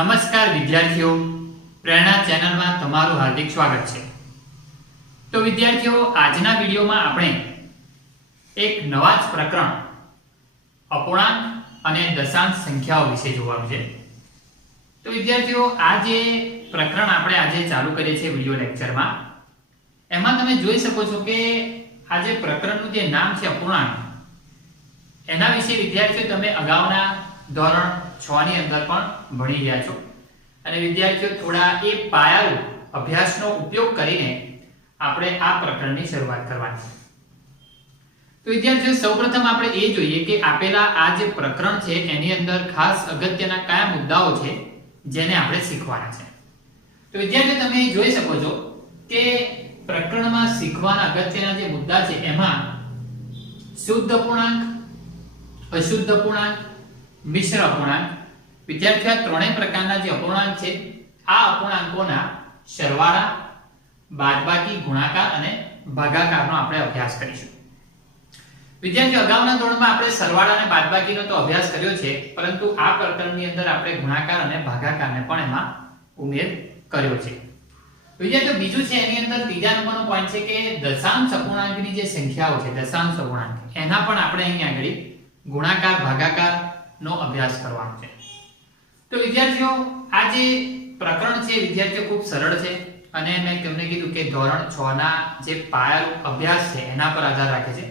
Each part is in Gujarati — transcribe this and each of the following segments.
નમસ્કાર વિદ્યાર્થીઓ, પ્રેરણા ચેનલમાં તમારું હાર્દિક સ્વાગત છે। તો વિદ્યાર્થીઓ, આજના વિડીયોમાં આપણે એક નવા જ પ્રકરણ અપૂર્ણાંક અને દશાંશ સંખ્યાઓ વિશે જોવાનું છે। તો વિદ્યાર્થીઓ, આ જે પ્રકરણ આપણે આજે ચાલુ કરીએ છીએ વિડીયો લેક્ચરમાં, એમાં તમે જોઈ શકો છો કે આ જે પ્રકરણનું જે નામ છે અપૂર્ણાંક, એના વિશે વિદ્યાર્થીઓ તમે અગાઉના ધોરણ 6 ની અંદર પણ ભણી રહ્યા છો અને વિદ્યાર્થીઓ થોડા એ પાયાળુ અભ્યાસનો ઉપયોગ કરીને આપણે આ પ્રકરણની શરૂઆત કરવાની છે। તો વિદ્યાર્થીઓ, સૌપ્રથમ આપણે એ જોઈએ કે આપેલા આ જે પ્રકરણ છે એની અંદર ખાસ અગત્યના કયા મુદ્દાઓ છે જેને આપણે શીખવાના છે। તો વિદ્યાર્થીઓ, તમે જોઈ શકો છો કે પ્રકરણમાં શીખવાના અગત્યના જે મુદ્દા છે એમાં શુદ્ધ અપૂર્ણાંક, અશુદ્ધ અપૂર્ણાંક, મિશ્ર અપૂર્ણાંક, વિદ્યાર્થીઓ આ ત્રણેય પ્રકારના જે અપૂર્ણાંક છે આ અપૂર્ણાંકોના સરવાળા, બાદબાકી, ગુણાકાર અને ભાગાકારનો આપણે અભ્યાસ કરીશું। વિદ્યાર્થીઓ, અગાઉના ધોરણમાં આપણે સરવાળા અને બાદબાકીનો તો અભ્યાસ કર્યો છે, પરંતુ આ પ્રકરણની અંદર આપણે ગુણાકાર અને ભાગાકારને પણ એમાં ઉમેર કર્યો છે। વિદ્યાર્થીઓ, બીજું છે એની અંદર ત્રીજા નંબરનો પોઈન્ટ છે કે દશાંશ અપૂર્ણાંકની જે સંખ્યાઓ છે, દશાંશ અપૂર્ણાંક, એના પણ આપણે અહીં આગળ ગુણાકાર ભાગાકાર નો અભ્યાસ કરવાનો છે। તો વિદ્યાર્થીઓ, આ જે પ્રકરણ છે વિદ્યાર્થીઓ ખૂબ સરળ છે અને મેં તમને કીધું કે ધોરણ 6 ના જે પાયાનો અભ્યાસ છે એના પર આધાર રાખે છે।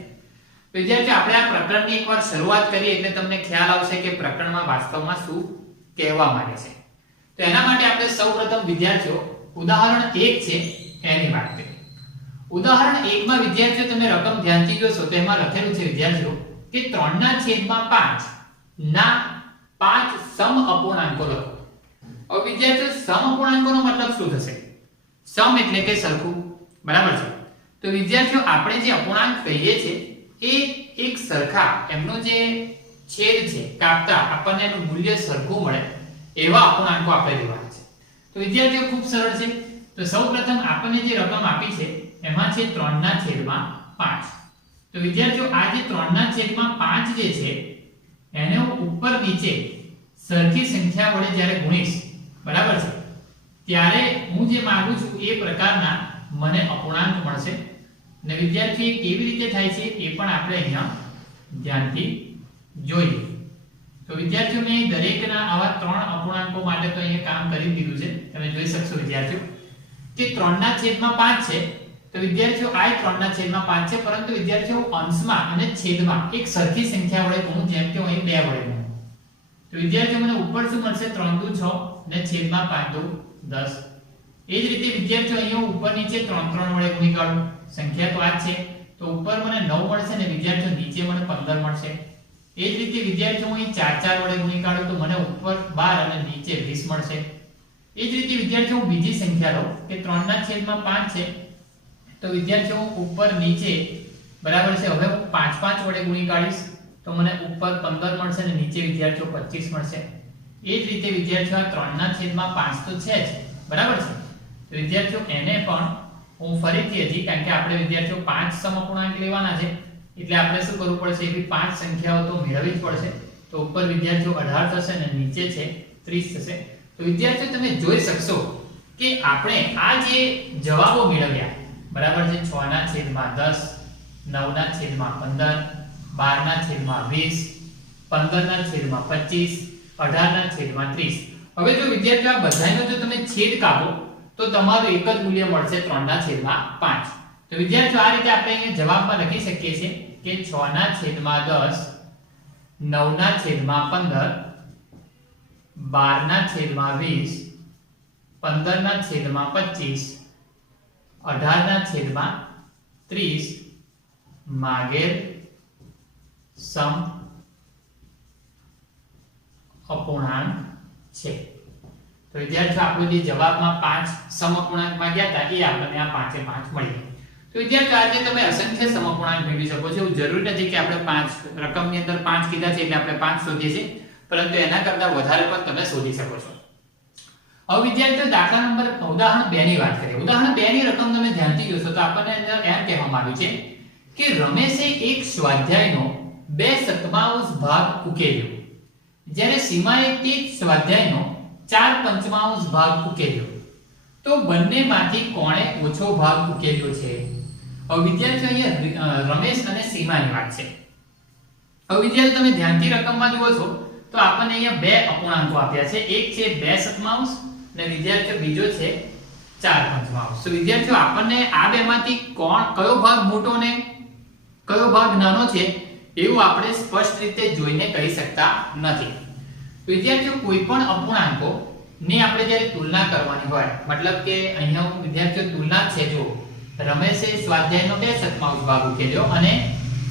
વિદ્યાર્થીઓ, આપણે આ પ્રકરણની એકવાર શરૂઆત કરીએ એટલે તમને ખ્યાલ આવશે કે પ્રકરણમાં વાસ્તવમાં શું કહેવા માંગે છે। તો એના માટે આપણે સૌપ્રથમ વિદ્યાર્થીઓ ઉદાહરણ 1 છે એની વાત કરીએ। ઉદાહરણ 1 માં વિદ્યાર્થીઓ તમે રકમ ધ્યાનથી જોશો તો એમાં લખેલું છે વિદ્યાર્થીઓ કે 3/5 ના 5 સમ અપૂર્ણાંકો લખો। હવે વિદ્યાર્થીઓ, સમ અપૂર્ણાંકોનો મતલબ શું થશે? સમ એટલે કે સરખું, બરાબર છે? તો વિદ્યાર્થીઓ, આપણે જે અપૂર્ણાંક કહીએ છીએ એ એક સરખા, એમનો જે છેદ છે કાપતા આપણને એનું મૂલ્ય સરખું મળે એવા અપૂર્ણાંકો આપણે લેવાના છે। તો વિદ્યાર્થીઓ, ખૂબ સરળ છે। તો સૌપ્રથમ આપણને જે રકમ આપી છે એમાં છે 3/5। તો વિદ્યાર્થીઓ, આ જે 3/5 જે છે એને હું ઉપર નીચે સરખી સંખ્યા વડે જ્યારે ગુણીશ, બરાબર છે, ત્યારે હું જે માંગુ છું એ પ્રકારના મને અપૂર્ણાંક મળશે। અને વિદ્યાર્થી કેવી રીતે થાય છે એ પણ આપણે અહીંયા ધ્યાનથી જોઈએ। તો વિદ્યાર્થીઓ, મેં દરેકના આવા 3 અપૂર્ણાંકો માટે તો અહીંયા કામ કરી દીધું છે, તમે જોઈ શકશો વિદ્યાર્થીઓ કે 3/5 છે। તો વિદ્યાર્થીઓ, આ 3/5 છે, પરંતુ વિદ્યાર્થીઓ અંશમાં અને છેદમાં એક સરખી સંખ્યા વડે ગુણું, જેમ કે અહીં 2 વડે ગુણું। તો વિદ્યાર્થીઓ, મને ઉપર શું મળશે? 3 દુ 6 અને છેદમાં 5 દુ 10। એ જ રીતે વિદ્યાર્થીઓ, અહીંયા ઉપર નીચે 3 વડે ગુણી કાઢું, સંખ્યા તો આ જ છે, તો ઉપર મને 9 મળશે અને વિદ્યાર્થીઓ નીચે મને 15 મળશે। એ જ રીતે વિદ્યાર્થીઓ, અહીં 4 વડે ગુણી કાઢું તો મને ઉપર 12 અને નીચે 20 મળશે। એ જ રીતે વિદ્યાર્થીઓ, બીજી સંખ્યા લો કે 3/5 છે, તો વિદ્યાર્થીઓ ઉપર નીચે, બરાબર છે, હવે હું 5 વડે ગુણી કાઢીશ તો મને ઉપર 15 મળશે અને નીચે વિદ્યાર્થીઓ 25 મળશે। એ જ રીતે વિદ્યાર્થીઓ, આ 3/5 તો છે જ, બરાબર છે? તો વિદ્યાર્થીઓ, એને પણ હું ફરીથી હજી, કારણ કે આપણે વિદ્યાર્થીઓ 5 સમઅપૂર્ણાંક લેવાના છે એટલે આપણે શું કરવું પડશે? એવી 5 સંખ્યાઓ તો મેળવવી જ પડશે। તો ઉપર વિદ્યાર્થીઓ 18 થશે અને નીચે છે 30 થશે। તો વિદ્યાર્થીઓ, તમે જોઈ શકશો કે આપણે આ જે જવાબો મેળવ્યા, બરાબર છે, 6/10, 9/15, 12/20, 15/25, 18/30। હવે જો વિદ્યાર્થીઓ આ બધાનો જો તમે છેદ કાઢો તો તમારું એક જ મૂલ્ય મળશે 3/5। તો વિદ્યાર્થીઓ, આ રીતે આપણે અહીંયા જવાબમાં લખી શકીએ છીએ કે 6/10, 9/15, 12/20, 15/25, 18/30 માગેલ સમ અપૂર્ણાંક છે। તો વિદ્યાર્થીઓ, આપણો જે જવાબમાં 5 સમઅપૂર્ણાંક માંગ્યા હતા એ આપણને આ 5 એ 5 મળી ગયા। તો વિદ્યાર્થીઓ, આજે તમે અસંખ્ય સમઅપૂર્ણાંક મેળવી શકો છો। એવું જરૂરી નથી કે આપણે 5 રકમની અંદર 5 કીધા છે એટલે આપણે 5 શોધીએ છીએ, પરંતુ એના કરતાં વધારે પણ તમે શોધી શકો છો। હવે વિદ્યાર્થીઓ, દાખલા નંબર ઉદાહરણ 2 ની વાત કરીએ। ઉદાહરણ 2 ની રકમ તમે ધ્યાનથી જોશો તો આપણને અંદર એમ કહેવામાં આવ્યું છે કે રમેશે એક સ્વાધ્યાયનો 2/7 ભાગ ઉકેલ્યો, જ્યારે સીમાએ તે સ્વાધ્યાયનો 4/5 ભાગ ઉકેલ્યો તો બંનેમાંથી કોણે ઓછો ભાગ ઉકેલ્યો છે? હવે વિદ્યાર્થીઓ અહીંયા રમેશ અને સીમાની વાત છે. હવે વિદ્યાર્થીઓ તમે ધ્યાનથી રકમમાં જુઓ છો તો આપણને અહીંયા બે અપૂર્ણાંકો આપ્યા છે. એક છે 2/7 અને વિદ્યાર્થીઓ બીજો છે 4/5. તો વિદ્યાર્થીઓ આપણને આ બેમાંથી કયો ભાગ મોટો ને કયો ભાગ નાનો છે એવું આપણે સ્પષ્ટ રીતે જોઈને કહી શકતા નથી. વિદ્યાર્થીઓ કોઈ પણ અપૂર્ણાંકો ની આપણે જ્યારે તુલના કરવાની હોય, મતલબ કે અહીંયા વિદ્યાર્થીઓ તુલના છે. જો રમેશે સ્વાધ્યાયનો 2/7 ભાગ ઉકેલ્યો અને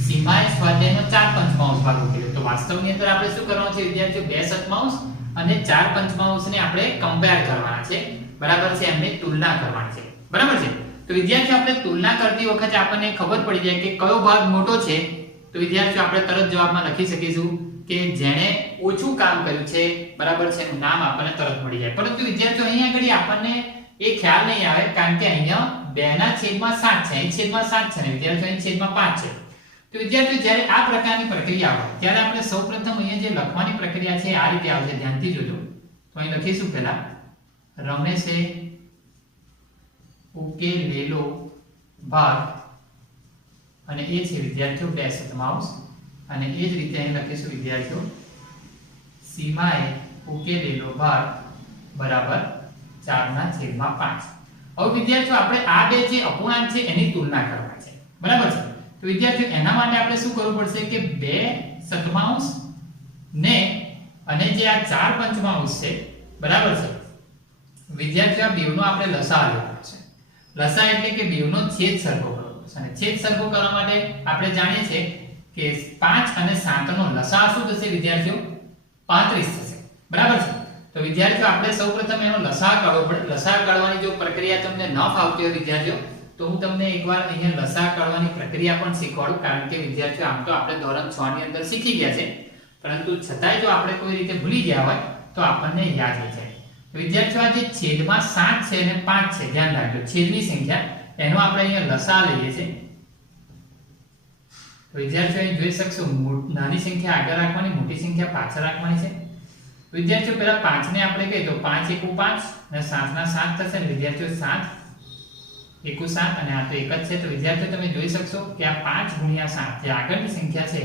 સીમાએ સ્વાધ્યાયનો 4/5 ભાગ ઉકેલ્યો, તો વાસ્તવની અંદર આપણે શું કરવાનું છે વિદ્યાર્થીઓ? 2/7 અને 4/5 ને આપણે કમ્પેર કરવાના છે, બરાબર છે, એમની તુલના કરવાની છે, બરાબર છે. તો વિદ્યાર્થીઓ આપણે તુલના કરતી વખતે આપણને ખબર પડી જાય કે કયો ભાગ મોટો છે. તો વિદ્યાર્થીઓ આપણે તરત જવાબમાં લખી શકીશું કે જેણે ઓછું કામ કર્યું છે, બરાબર છે, એનું નામ આપણને તરત મળી જાય. પરંતુ વિદ્યાર્થીઓ અહીંયા આગળ આપણને એ ખ્યાલ નહીં આવે કારણ કે અહીંયા 2/7 છે, અહીં છેદમાં 7 છે ને વિદ્યાર્થીઓ અહીં છેદમાં 5 છે. તો વિદ્યાર્થીઓ જ્યારે આ પ્રકારની પ્રક્રિયા આવે ત્યારે આપણે સૌપ્રથમ અહીંયા જે લખવાની પ્રક્રિયા છે આ રીતે આવશે, ધ્યાનથી જોજો. તો અહીં લખીશું પહેલા રમેશે ઉકેલેલો ભાગ અને એ છે વિદ્યાર્થીઓ 2/7 અને એ જ રીતે અહીં લખીશું વિદ્યાર્થીઓ સીમાએ ઉકેલેલો ભાગ બરાબર 4/5. હવે વિદ્યાર્થીઓ આપણે આ બે જે અપૂર્ણાંક છે એની તુલના કરવાની છે, બરાબર છે. તો વિદ્યાર્થીઓ એના માટે આપણે શું કરવું પડશે કે 2/7 ને અને જે આ 4/5 છે, બરાબર છે, વિદ્યાર્થીઓ આ બેવનો આપણે લસા લેવાનો છે. લસા એટલે કે બેવનો છેદ સરખો કરવો પડશે અને છેદ સરખો કરવા માટે આપણે જાણીએ છીએ કે 5 અને 7 નો લસા શું થશે વિદ્યાર્થીઓ? 35 થશે, બરાબર છે. તો વિદ્યાર્થીઓ આપણે સૌપ્રથમ એનો લસા કાઢવો પડે. લસા કાઢવાની જો પ્રક્રિયા તમને ન ફાવતી હોય વિદ્યાર્થીઓ તો હું તમને એકવાર અહીંયા લસા કાઢવાની પ્રક્રિયા પણ શીખવાડું, કારણ કે વિદ્યાર્થીઓ આમ તો આપણે ધોરણ 6 ની અંદર શીખી ગયા છે, પરંતુ છતાંય જો આપણે કોઈ રીતે ભૂલી ગયા હોય તો આપણને યાદ રહી જાય. વિદ્યાર્થીઓ આ જે છેદમાં 7 છે અને 5 છે, ધ્યાન રાખજો, છેદની સંખ્યા, એનો આપણે અહીંયા લસા લઈએ છીએ. વિદ્યાર્થીઓ અહીં જોઈ શકશો નાની સંખ્યા આગળ રાખવાની, મોટી સંખ્યા પાછળ રાખવાની છે. વિદ્યાર્થીઓ પહેલા 5 ને આપણે કહીએ તો 5 × 5 અને 7 ના 7 થશે ને વિદ્યાર્થીઓ 7 × 7 અને આ તો એક જ છે. તો વિદ્યાર્થીઓ તમે જોઈ શકશો કે આ 5 × 7 જે આગળની સંખ્યા છે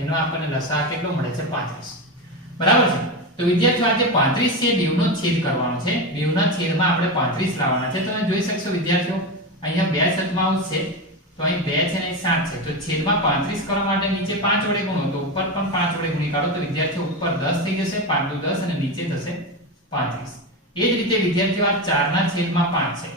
એનો આપણને લસા કેટલો મળે છે? 35, બરાબર છે. તો વિદ્યાર્થીઓ આ જે 35 છે બેવનો છેદ કરવાનો છે, બેવના છેદમાં આપણે 35 લાવવાના છે. તમે જોઈ શકશો વિદ્યાર્થીઓ અહીંયા 2/7 છે તો અહીં 2 છે અને 7 છે, તો છેદમાં 35 કરવા માટે નીચે 5 વડે ગુણો તો ઉપર પણ 5 વડે ગુણી કાઢો તો વિદ્યાર્થીઓ ઉપર 10 થઈ જશે, 5 × 10 અને નીચે થશે 35. એ જ રીતે વિદ્યાર્થીઓ આ 4/5 છે.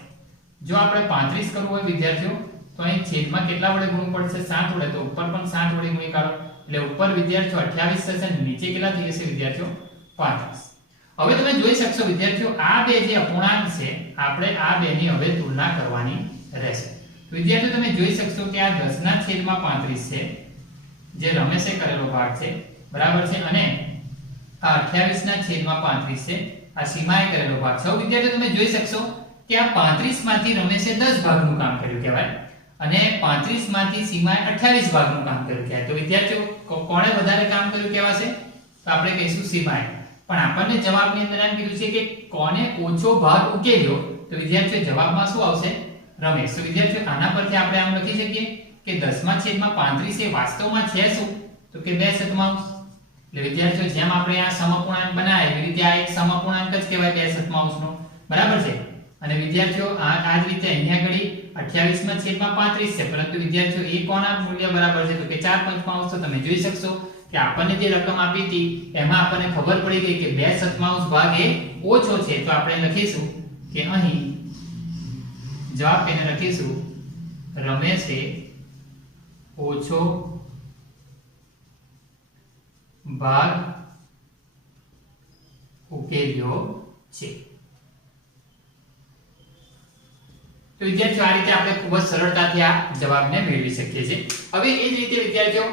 જો આપણે 35 કરવું હોય વિદ્યાર્થીઓ તો અહીં છેદમાં કેટલા વડે ગુણવું પડશે? 7 વડે, તો ઉપર પણ 7 વડે ગુણી કાઢો એટલે ઉપર વિદ્યાર્થીઓ 28 થશે અને નીચે કેટલા થઈ જશે વિદ્યાર્થીઓ? 35. હવે તમે જોઈ શકશો વિદ્યાર્થીઓ આ બે જે અપૂર્ણાંક છે આપણે આ બેની હવે તુલના કરવાની રહેશે. વિદ્યાર્થીઓ તમે જોઈ શકશો કે આ 10/35 છે જે રમેશે કરેલો ભાગ છે, બરાબર છે, અને આ 28/35 છે આ સીમાએ કરેલો ભાગ છે. હવે વિદ્યાર્થીઓ તમે જોઈ શકશો કે આ 35 માંથી રમેશે 10 ભાગનું કામ કર્યું કહેવાય અને 35 માંથી સીમાએ 28 ભાગનું કામ કર્યું કહેવાય. તો વિદ્યાર્થીઓ કોણે વધારે કામ કર્યું કહેવાશે? તો આપણે કહીશું સીમાએ. પણ આપણને જવાબની અંદર એમ કીધું છે કે કોને ઓછો ભાગ ઉકેલ્યો, તો વિદ્યાર્થીઓ જવાબમાં શું આવશે? રમેશ. તો વિદ્યાર્થીઓ આના પરથી આપણે આમ લખી શકીએ કે 10/35 એ વાસ્તવમાં છે શું? તો કે 2/7. એટલે વિદ્યાર્થીઓ જેમ આપણે આ સમઅપૂર્ણાંક બનાવ્યા એવી રીતે આ એક સમઅપૂર્ણાંક જ કહેવાય 2/7 નો, બરાબર છે. અને વિદ્યાર્થીઓ આ જ રીતે અહીંયા આગળ 28/35 છે, પરંતુ વિદ્યાર્થીઓ એ કોના મૂલ્ય બરાબર છે? તો કે 4/5. તો તમે જોઈ શકશો કે આપણને જે રકમ આપી હતી એમાં આપણને ખબર પડી ગઈ કે 2/7 ભાગ એ ઓછો છે. તો આપણે લખીશું કે અહીં જવાબ એને લખીશું રમેશે ઓછો ભાગ ઉકેલ્યો છે. તો વિદ્યાર્થીઓ આ રીતે આપણે ખૂબ જ સરળતાથી આ જવાબને મેળવી શકીએ છીએ. હવે એ જ રીતે વિદ્યાર્થીઓ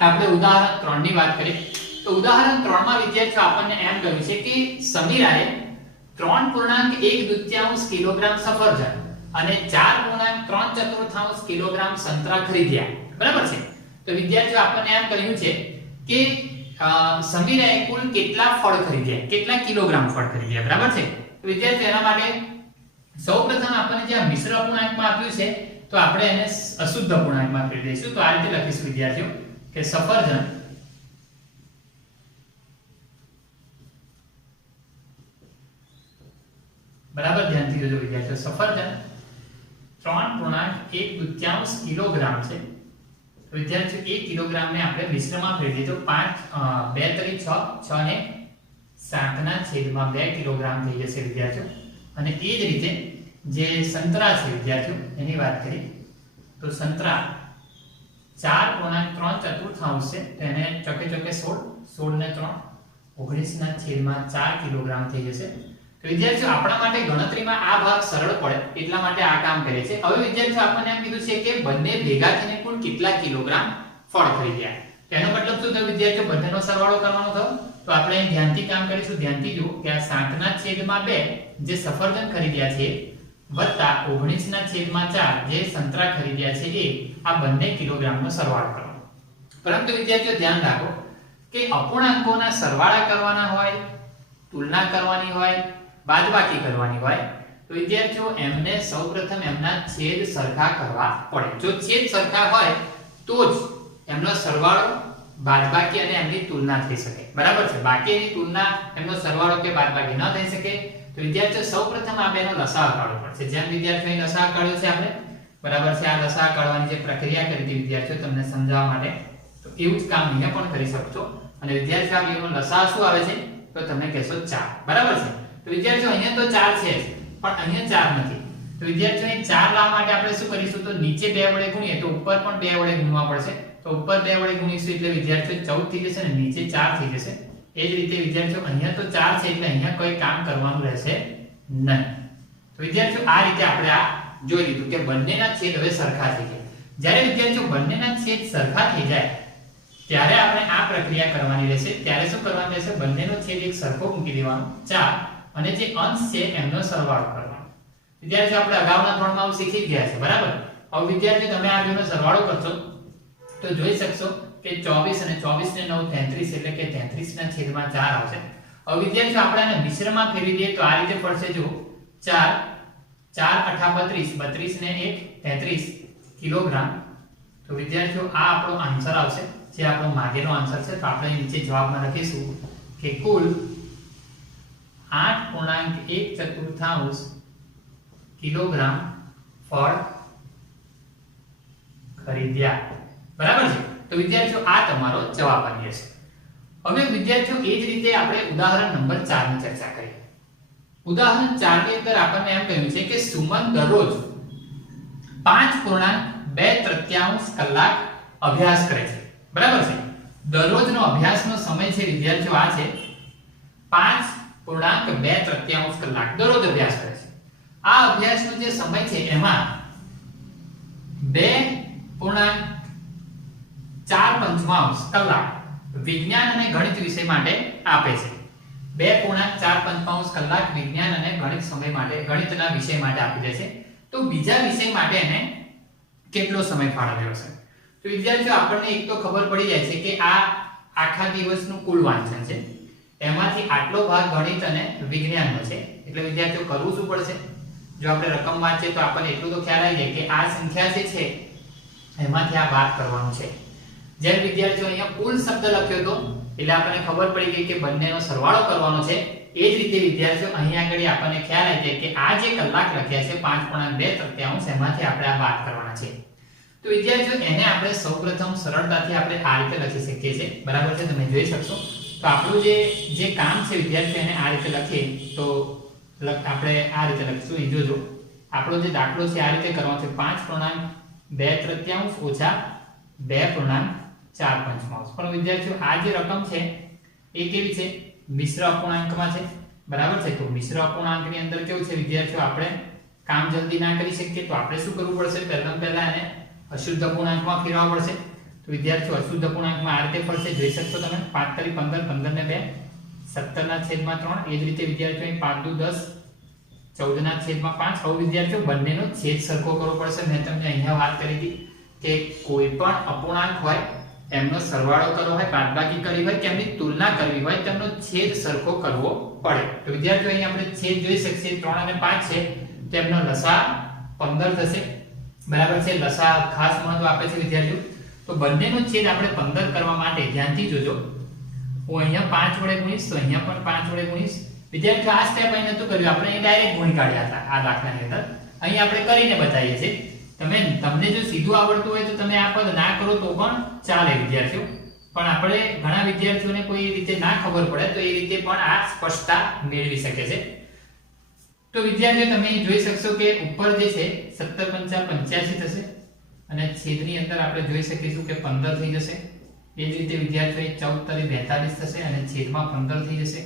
આપણે ઉદાહરણ 3 ની વાત કરીએ તો ઉદાહરણ 3 માં વિદ્યાર્થીઓ આપણને એમ કહ્યું છે કે સમીરાએ 3.1/2 કિલોગ્રામ સફરજન અને 4.3/4 કિલોગ્રામ સંતરા ખરીદ્યા, બરાબર છે. તો વિદ્યાર્થીઓ આપણને એમ કહ્યું છે કે સમીરે કુલ કેટલા ફળ ખરીદ્યા, કેટલા કિલોગ્રામ ફળ ખરીદ્યા, બરાબર છે? તો વિદ્યાર્થીઓ એના માટે સૌપ્રથમ આપણને જે મિશ્ર અપૂર્ણાંકમાં આપ્યું છે તો આપણે એને અશુદ્ધ અપૂર્ણાંકમાં ફેરવી દઈશું. તો આ રીતે લખીશું વિદ્યાર્થીઓ કે સફરજન બરાબર, ધ્યાનથી જોજો વિદ્યાર્થીઓ, સફરજન 3.1 કિલોગ્રામ છે. તો વિદ્યાર્થીઓ 1 કિલોગ્રામ ને આપણે મિશ્રમાં ફેરવી દીધો. 2 તરી 6, 6 ને 7/2 કિલોગ્રામ થઈ જશે વિદ્યાર્થીઓ. અને એ જ રીતે જે સંતરા છે વિદ્યાર્થીઓ એની વાત કરી તો સંતરા 4.3 છે, તેને ચોકે ચોકે 16 ને 3 19/4 કિલોગ્રામ થઈ જશે. તો વિદ્યાર્થીઓ આપણા માટે ગણતરીમાં આ ભાગ સરળ પડે એટલા માટે આ કામ કરે છે. હવે વિદ્યાર્થીઓ આપણને એમ કીધું છે કે બંને ભેગા થઈને કુલ કેટલા કિલોગ્રામ ફળ ખરીદ્યા. તેનો મતલબ શું થયો વિદ્યાર્થીઓ? બંનેનો સરવાળો કરવાનો થયો. તો આપણે ધ્યાનથી કામ કરીશું. ધ્યાનથી જુઓ કે આ 7/2 જે સફરજન ખરીદ્યા છે વત્તા 19/4 જે સંતરા ખરીદ્યા છે એ આ બંને કિલોગ્રામનો સરવાળો કરવાનો. પરંતુ વિદ્યાર્થીઓ ધ્યાન રાખો કે અપૂર્ણાંકોના સરવાળા કરવાના હોય, તુલના કરવાની હોય, બાદબાકી કરવાની હોય તો વિદ્યાર્થીઓ એમને સૌપ્રથમ એમના છેદ સરખા કરવા પડે. જો છેદ સરખા હોય તો જ એમનો સરવાળો, બાદબાકી અને એમની તુલના થઈ શકે, બરાબર છે? બાકી એની તુલના, એમનો સરવાળો કે બાદબાકી ન થઈ શકે તો વિદ્યાર્થીઓ સૌપ્રથમ આ બેનો લસાઅ કાઢવો પડશે. જેમ વિદ્યાર્થીઓ લસાઅ કાઢ્યો છે આપણે, બરાબર છે? આ લસાઅ કાઢવાની જે પ્રક્રિયા કરી હતી વિદ્યાર્થીઓ તમને સમજાવવા માટે, તો એવું જ કામ અહીંયા પણ કરી શકશો. અને વિદ્યાર્થીઓ આ બેનો લસાઅ શું આવે છે તો તમે કહેશો 4, બરાબર છે? તો વિદ્યાર્થીઓ અહીંયા તો 4 છે પણ અહીંયા 4 નથી. તો વિદ્યાર્થીઓ અહીં 4 લાવવા માટે આપણે શું કરીશું? તો નીચે 2 વડે ગુણીએ તો ઉપર પણ 2 વડે ગુણવા પડશે. તો ઉપર 2 વડે ગુણીશું એટલે વિદ્યાર્થીઓ 14 થઈ જશે અને નીચે 4 થઈ જશે. એ જ રીતે વિદ્યાર્થીઓ અહીંયા તો 4 છે એટલે અહીંયા કોઈ કામ કરવાનું રહેશે નહીં. તો વિદ્યાર્થીઓ આ રીતે આપણે આ જોઈ લીધું કે બંનેના છેદ હવે સરખા થઈ ગયા. જ્યારે વિદ્યાર્થીઓ બંનેના છેદ સરખા થઈ જાય ત્યારે આપણે આ પ્રક્રિયા કરવાની રહેશે. ત્યારે શું કરવાનું રહેશે? બંનેનો છેદ એક સરખો મૂકી દેવાનો 4 અને જે અંશ છે એમનો સરવાળો કરવાનો. વિદ્યાર્થીઓ આપણે અગાઉના ધોરણમાં આવું શીખી ગયા છે, બરાબર? હવે વિદ્યાર્થીઓ તમે આ બેનો સરવાળો કરશો તો જોઈ શકશો કે 24 અને 24 ને 9 33 એટલે કે 33/4 આવશે. હવે વિદ્યાર્થીઓ આપણે આને મિશ્રમાં ફેરવી દઈએ તો આ રીતે પડશે. જો 4 4 8 32 ને 1 33 કિલોગ્રામ. તો વિદ્યાર્થીઓ આ આપણો આન્સર આવશે, જે આપણો માગેલો આન્સર છે. તો આપણે નીચે જવાબમાં લખીશું કે કુલ 8.1 કિલોગ્રામ ફળ ખરીદ્યા, બરાબર છે? તો વિદ્યાર્થીઓ આ તમારો જવાબ આવી જશે. હવે વિદ્યાર્થીઓ એ જ રીતે આપણે ઉદાહરણ નંબર 4 ની ચર્ચા કરીએ. ઉદાહરણ 4 ની અંદર આપણને એમ કહ્યું છે કે સુમન દરરોજ 5.2 કલાક અભ્યાસ કરે છે, બરાબર છે? દરરોજનો અભ્યાસનો સમય છે વિદ્યાર્થીઓ આ છે 5.2 કલાક દરરોજ અભ્યાસ કરે છે. આ અભ્યાસનો જે સમય છે એમાં 2.4 કલાક વિજ્ઞાન અને ગણિત વિષય માટે આપે છે. 2.4 કલાક વિજ્ઞાન અને ગણિત સમય માટે, ગણિતના વિષય માટે આપી દે છે. તો બીજા વિષય માટે એને કેટલો સમય ફાળવ્યો છે? તો વિદ્યાર્થીઓ આપણને એક તો ખબર પડી જાય છે કે આ આખા દિવસનું કુલ વાંચન છે, એમાંથી આટલો ભાગ ગણિત અને વિજ્ઞાનનો છે. એટલે વિદ્યાર્થીઓ કરવું શું પડશે? જો આપણે રકમ વાંચીએ તો આપણને એટલું તો ખ્યાલ આવી જાય કે આ સંખ્યા જે છે એમાંથી આ બાદ કરવાનું છે. જેમ વિદ્યાર્થીઓ અહીંયા કુલ શબ્દ લખ્યો તો એટલે આપણને ખબર પડી ગઈ કે બંનેનો સરવાળો કરવાનો છે. એ જ રીતે વિદ્યાર્થીઓ અહીંયા આગળ આપણને ખ્યાલ આવી જાય કે આ જે કલાક લખ્યા છે 5.2 એમાંથી આપણે આ બાદ કરવાના છે. તો વિદ્યાર્થીઓ એને આપણે સૌપ્રથમ સરળતાથી આપણે આ રીતે લખી શકીએ છીએ, બરાબર છે? તમે જોઈ શકશો. તો આપણું જે કામ છે વિદ્યાર્થીઓ એને આ રીતે લખીએ તો આપણે આ રીતે લખીશું. અહીં જોજો આપણો જે દાખલો છે આ રીતે કરવાનો છે 5.2 ઓછા 2.4. પણ વિદ્યાર્થીઓ આ જે રકમ છે એ કેવી છે? મિશ્ર અપૂર્ણાંકમાં છે, બરાબર છે? તો મિશ્ર અપૂર્ણાંકની અંદર કેવું છે વિદ્યાર્થીઓ, આપણે કામ જલ્દી ના કરી શકીએ તો આપણે શું કરવું પડશે? પહેલા એને અશુદ્ધ અપૂર્ણાંકમાં ફેરવવા પડશે. તો વિદ્યાર્થીઓ અશુદ્ધ અપૂર્ણાંકમાં આ રીતે પડશે, જોઈ શકશો તમે. 5 તરી 15, 15 ને 2 17/3. એ જ રીતે વિદ્યાર્થીઓ 5 દુ 10 14/5. હવે વિદ્યાર્થીઓ બંનેનો છેદ સરખો કરવો પડશે. મેં તમને અહીંયા વાત કરી હતી કે કોઈ પણ અપૂર્ણાંક હોય એમનો સરવાળો કરવો હોય, બાદબાકી કરવી હોય કે એમની તુલના કરવી હોય, તેમનો છેદ સરખો કરવો પડે. તો વિદ્યાર્થીઓ અહીં આપણે છેદ જોઈ શકીએ 3 અને 5 છે, તેમનો લસા 15 થશે. બરાબર છે. લસા ખાસ મહત્વ આપે છે વિદ્યાર્થીઓ. તો બંનેનો છેદ આપણે 15 કરવા માટે ધ્યાનથી જોજો. હું અહીંયા 5 વડે ગુણીશ, તો અહીંયા પણ 5 વડે ગુણીશ. વિદ્યાર્થીઓ આ સ્ટેપ અહીં નતું કર્યું, આપણે અહીં ડાયરેક્ટ ગુણી કાઢ્યા હતા આ દાખલાની અંદર. અહીં આપણે કરીને બતાવીએ છીએ. તમને જો સીધું આવડતું હોય તો તમે આ પદ ના કરો તો પણ ચાલે વિદ્યાર્થીઓ. પણ આપણે ઘણા વિદ્યાર્થીઓને કોઈ રીતે ના ખબર પડે તો એ રીતે પણ આ સ્પષ્ટતા મેળવી શકે છે. તો વિદ્યાર્થીઓ તમે જોઈ શકશો કે ઉપર જે છે 17 5 85 થશે અને છેદની અંદર આપણે જોઈ શકીશું કે 15 થઈ જશે. એ જ રીતે વિદ્યાર્થીઓ 14 42 થશે અને છેદમાં 15 થઈ જશે.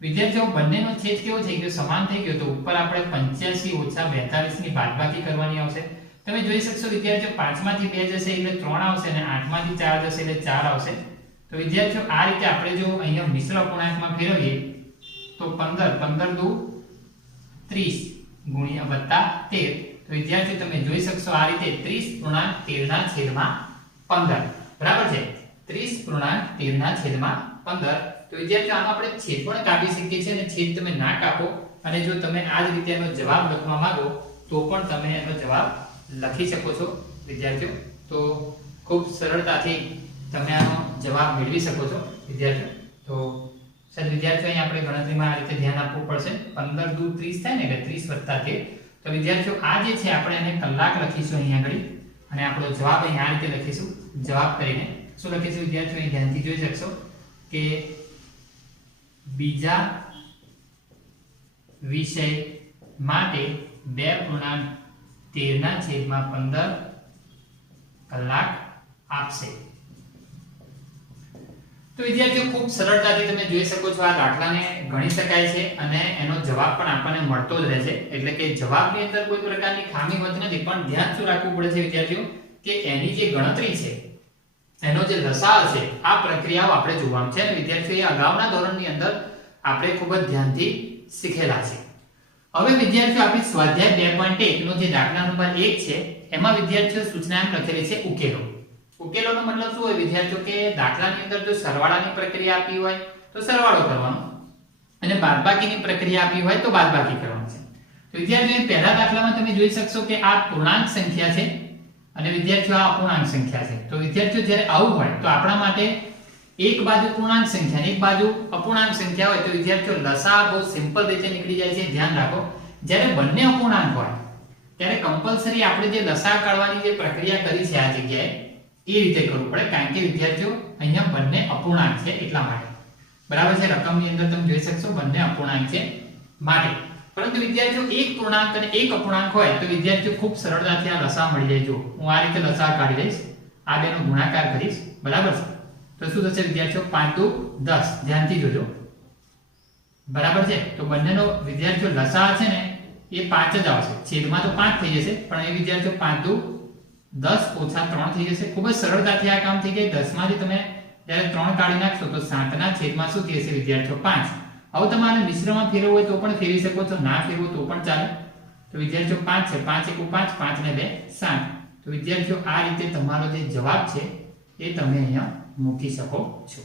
વિદ્યાર્થીઓ બંનેનો છેદ કેવો થઈ ગયો? સમાન થઈ ગયો. તો ઉપર આપણે 85 ઓછા 42 ની બાદબાકી કરવાની આવશે. તમે જોઈ શકશો વિદ્યાર્થીઓ 5 માંથી 2 જશે એટલે 3 આવશે અને 8 માંથી 4 જશે એટલે 4 આવશે. તો વિદ્યાર્થીઓ આ રીતે આપણે જો અહીંયા મિશ્ર અપૂર્ણાંકમાં ફેરવીએ તો 15 15 દુ 30 ગુણ્યા વત્તા 13. તો વિદ્યાર્થીઓ તમે જોઈ શકશો આ રીતે 30.13 ના છેદમાં 15. બરાબર છે. 30.13 ના છેદમાં 15. તો વિદ્યાર્થીઓ આનો આપણે છેદ પણ કાપી શકીએ છીએ અને છેદ તમે ના કાપો અને જો તમે આ જ રીતે એનો જવાબ લખવા માંગો તો પણ તમે એનો જવાબ લખી શકો છો વિદ્યાર્થીઓ. તો ખૂબ સરળતાથી તમે આનો જવાબ મેળવી શકો છો વિદ્યાર્થીઓ. તો સાહેબ વિદ્યાર્થીઓ અહીં આપણે ગણતરીમાં આ રીતે ધ્યાન આપવું પડશે. 15 દુ 30 થાય ને એટલે 30 વત્તા 13. તો વિદ્યાર્થીઓ આ જે છે આપણે એને કલાક લખીશું અહીંયા આગળ અને આપણો જવાબ અહીં આ રીતે લખીશું. જવાબ કરીને શું લખીશું વિદ્યાર્થીઓ? અહીં ધ્યાનથી જોઈ શકશો કે બીજા વિષય માટે 2.13 ના છેદમાં 15 કલાક આપશે. તો વિદ્યાર્થીઓ ખૂબ સરળતાથી તમે જોઈ શકો છો આ દાખલાને ગણી શકાય છે અને એનો જવાબ પણ આપણને મળતો જ રહે છે. એટલે કે જવાબની અંદર કોઈ પ્રકારની ખામી હોતી નથી. પણ ધ્યાન શું રાખવું પડે છે વિદ્યાર્થીઓ કે એની જે ગણતરી છે, એનો જે લસાઅ છે, આ પ્રક્રિયાઓ આપણે જોવાનું છે. અને વિદ્યાર્થીઓ એ અગાઉના ધોરણની અંદર આપણે ખૂબ જ ધ્યાનથી શીખેલા છે. હવે વિદ્યાર્થીઓ આપણી સ્વાધ્યાય 2.1 નો જે દાખલા નંબર 1 છે એમાં વિદ્યાર્થીઓ સૂચના એમ લખેલી છે ઉકેલો. ઉકેલોનો મતલબ શું હોય વિદ્યાર્થીઓ કે દાખલાની અંદર જો સરવાળાની પ્રક્રિયા આપી હોય તો સરવાળો કરવાનો અને બાદબાકીની પ્રક્રિયા આપી હોય તો બાદબાકી કરવાનું છે. તો વિદ્યાર્થીઓ પહેલા દાખલામાં તમે જોઈ શકશો કે આ પૂર્ણાંક સંખ્યા છે અને વિદ્યાર્થીઓ આ અપૂર્ણાંક સંખ્યા છે. તો વિદ્યાર્થીઓ જ્યારે આવું હોય તો આપણા માટે એક બાજુ પૂર્ણાંક સંખ્યા અને એક બાજુ અપૂર્ણાંક સંખ્યા હોય તો વિદ્યાર્થીઓ લસા બહુ સિમ્પલ રીતે નીકળી જાય છે. ધ્યાન રાખો, જ્યારે બંને અપૂર્ણાંક હોય ત્યારે કમ્પલસરી આપણે જે લસા કાઢવાની જે પ્રક્રિયા કરી છે આ જગ્યાએ એ રીતે કરવું પડે. કારણ કે વિદ્યાર્થીઓ અહીંયા બંને અપૂર્ણાંક છે એટલા માટે. બરાબર છે. રકમની અંદર તમે જોઈ શકશો બંને અપૂર્ણાંક છે માટે. પરંતુ વિદ્યાર્થીઓ એક પૂર્ણાંક અને એક અપૂર્ણાંક હોય તો વિદ્યાર્થીઓ ખૂબ સરળતાથી આ લસા મળી જાય. જો હું આ રીતે લસા કાઢી લઈશ, આ બેનો ગુણાકાર કરીશ. બરાબર છે. તો શું થશે વિદ્યાર્થીઓ? 5 દુ 10. ધ્યાનથી જોજો. બરાબર છે. તો બંનેનો વિદ્યાર્થીઓ લસા છે ને એ 5 જ આવશે. છેદમાં તો 5 થઈ જશે પણ એ વિદ્યાર્થીઓ 5 દુ 10 ઓછા 3 થઈ જશે. ખૂબ જ સરળતાથી આ કામ થઈ જાય. 10 માંથી તમે જ્યારે 3 કાઢી નાખશો તો 7 ના છેદમાં શું થશે વિદ્યાર્થીઓ? 5. હવે તમારે મિશ્રમાં ફેરવવું હોય તો પણ ફેરવી શકો છો, ના ફેરવો તો પણ ચાલે. તો વિદ્યાર્થીઓ 5 છે, 5 * 1 = 5, 5 ને 2 = 7. તો વિદ્યાર્થીઓ આ રીતે તમારો જે જવાબ છે એ તમે અહીંયા મૂકી શકો છો.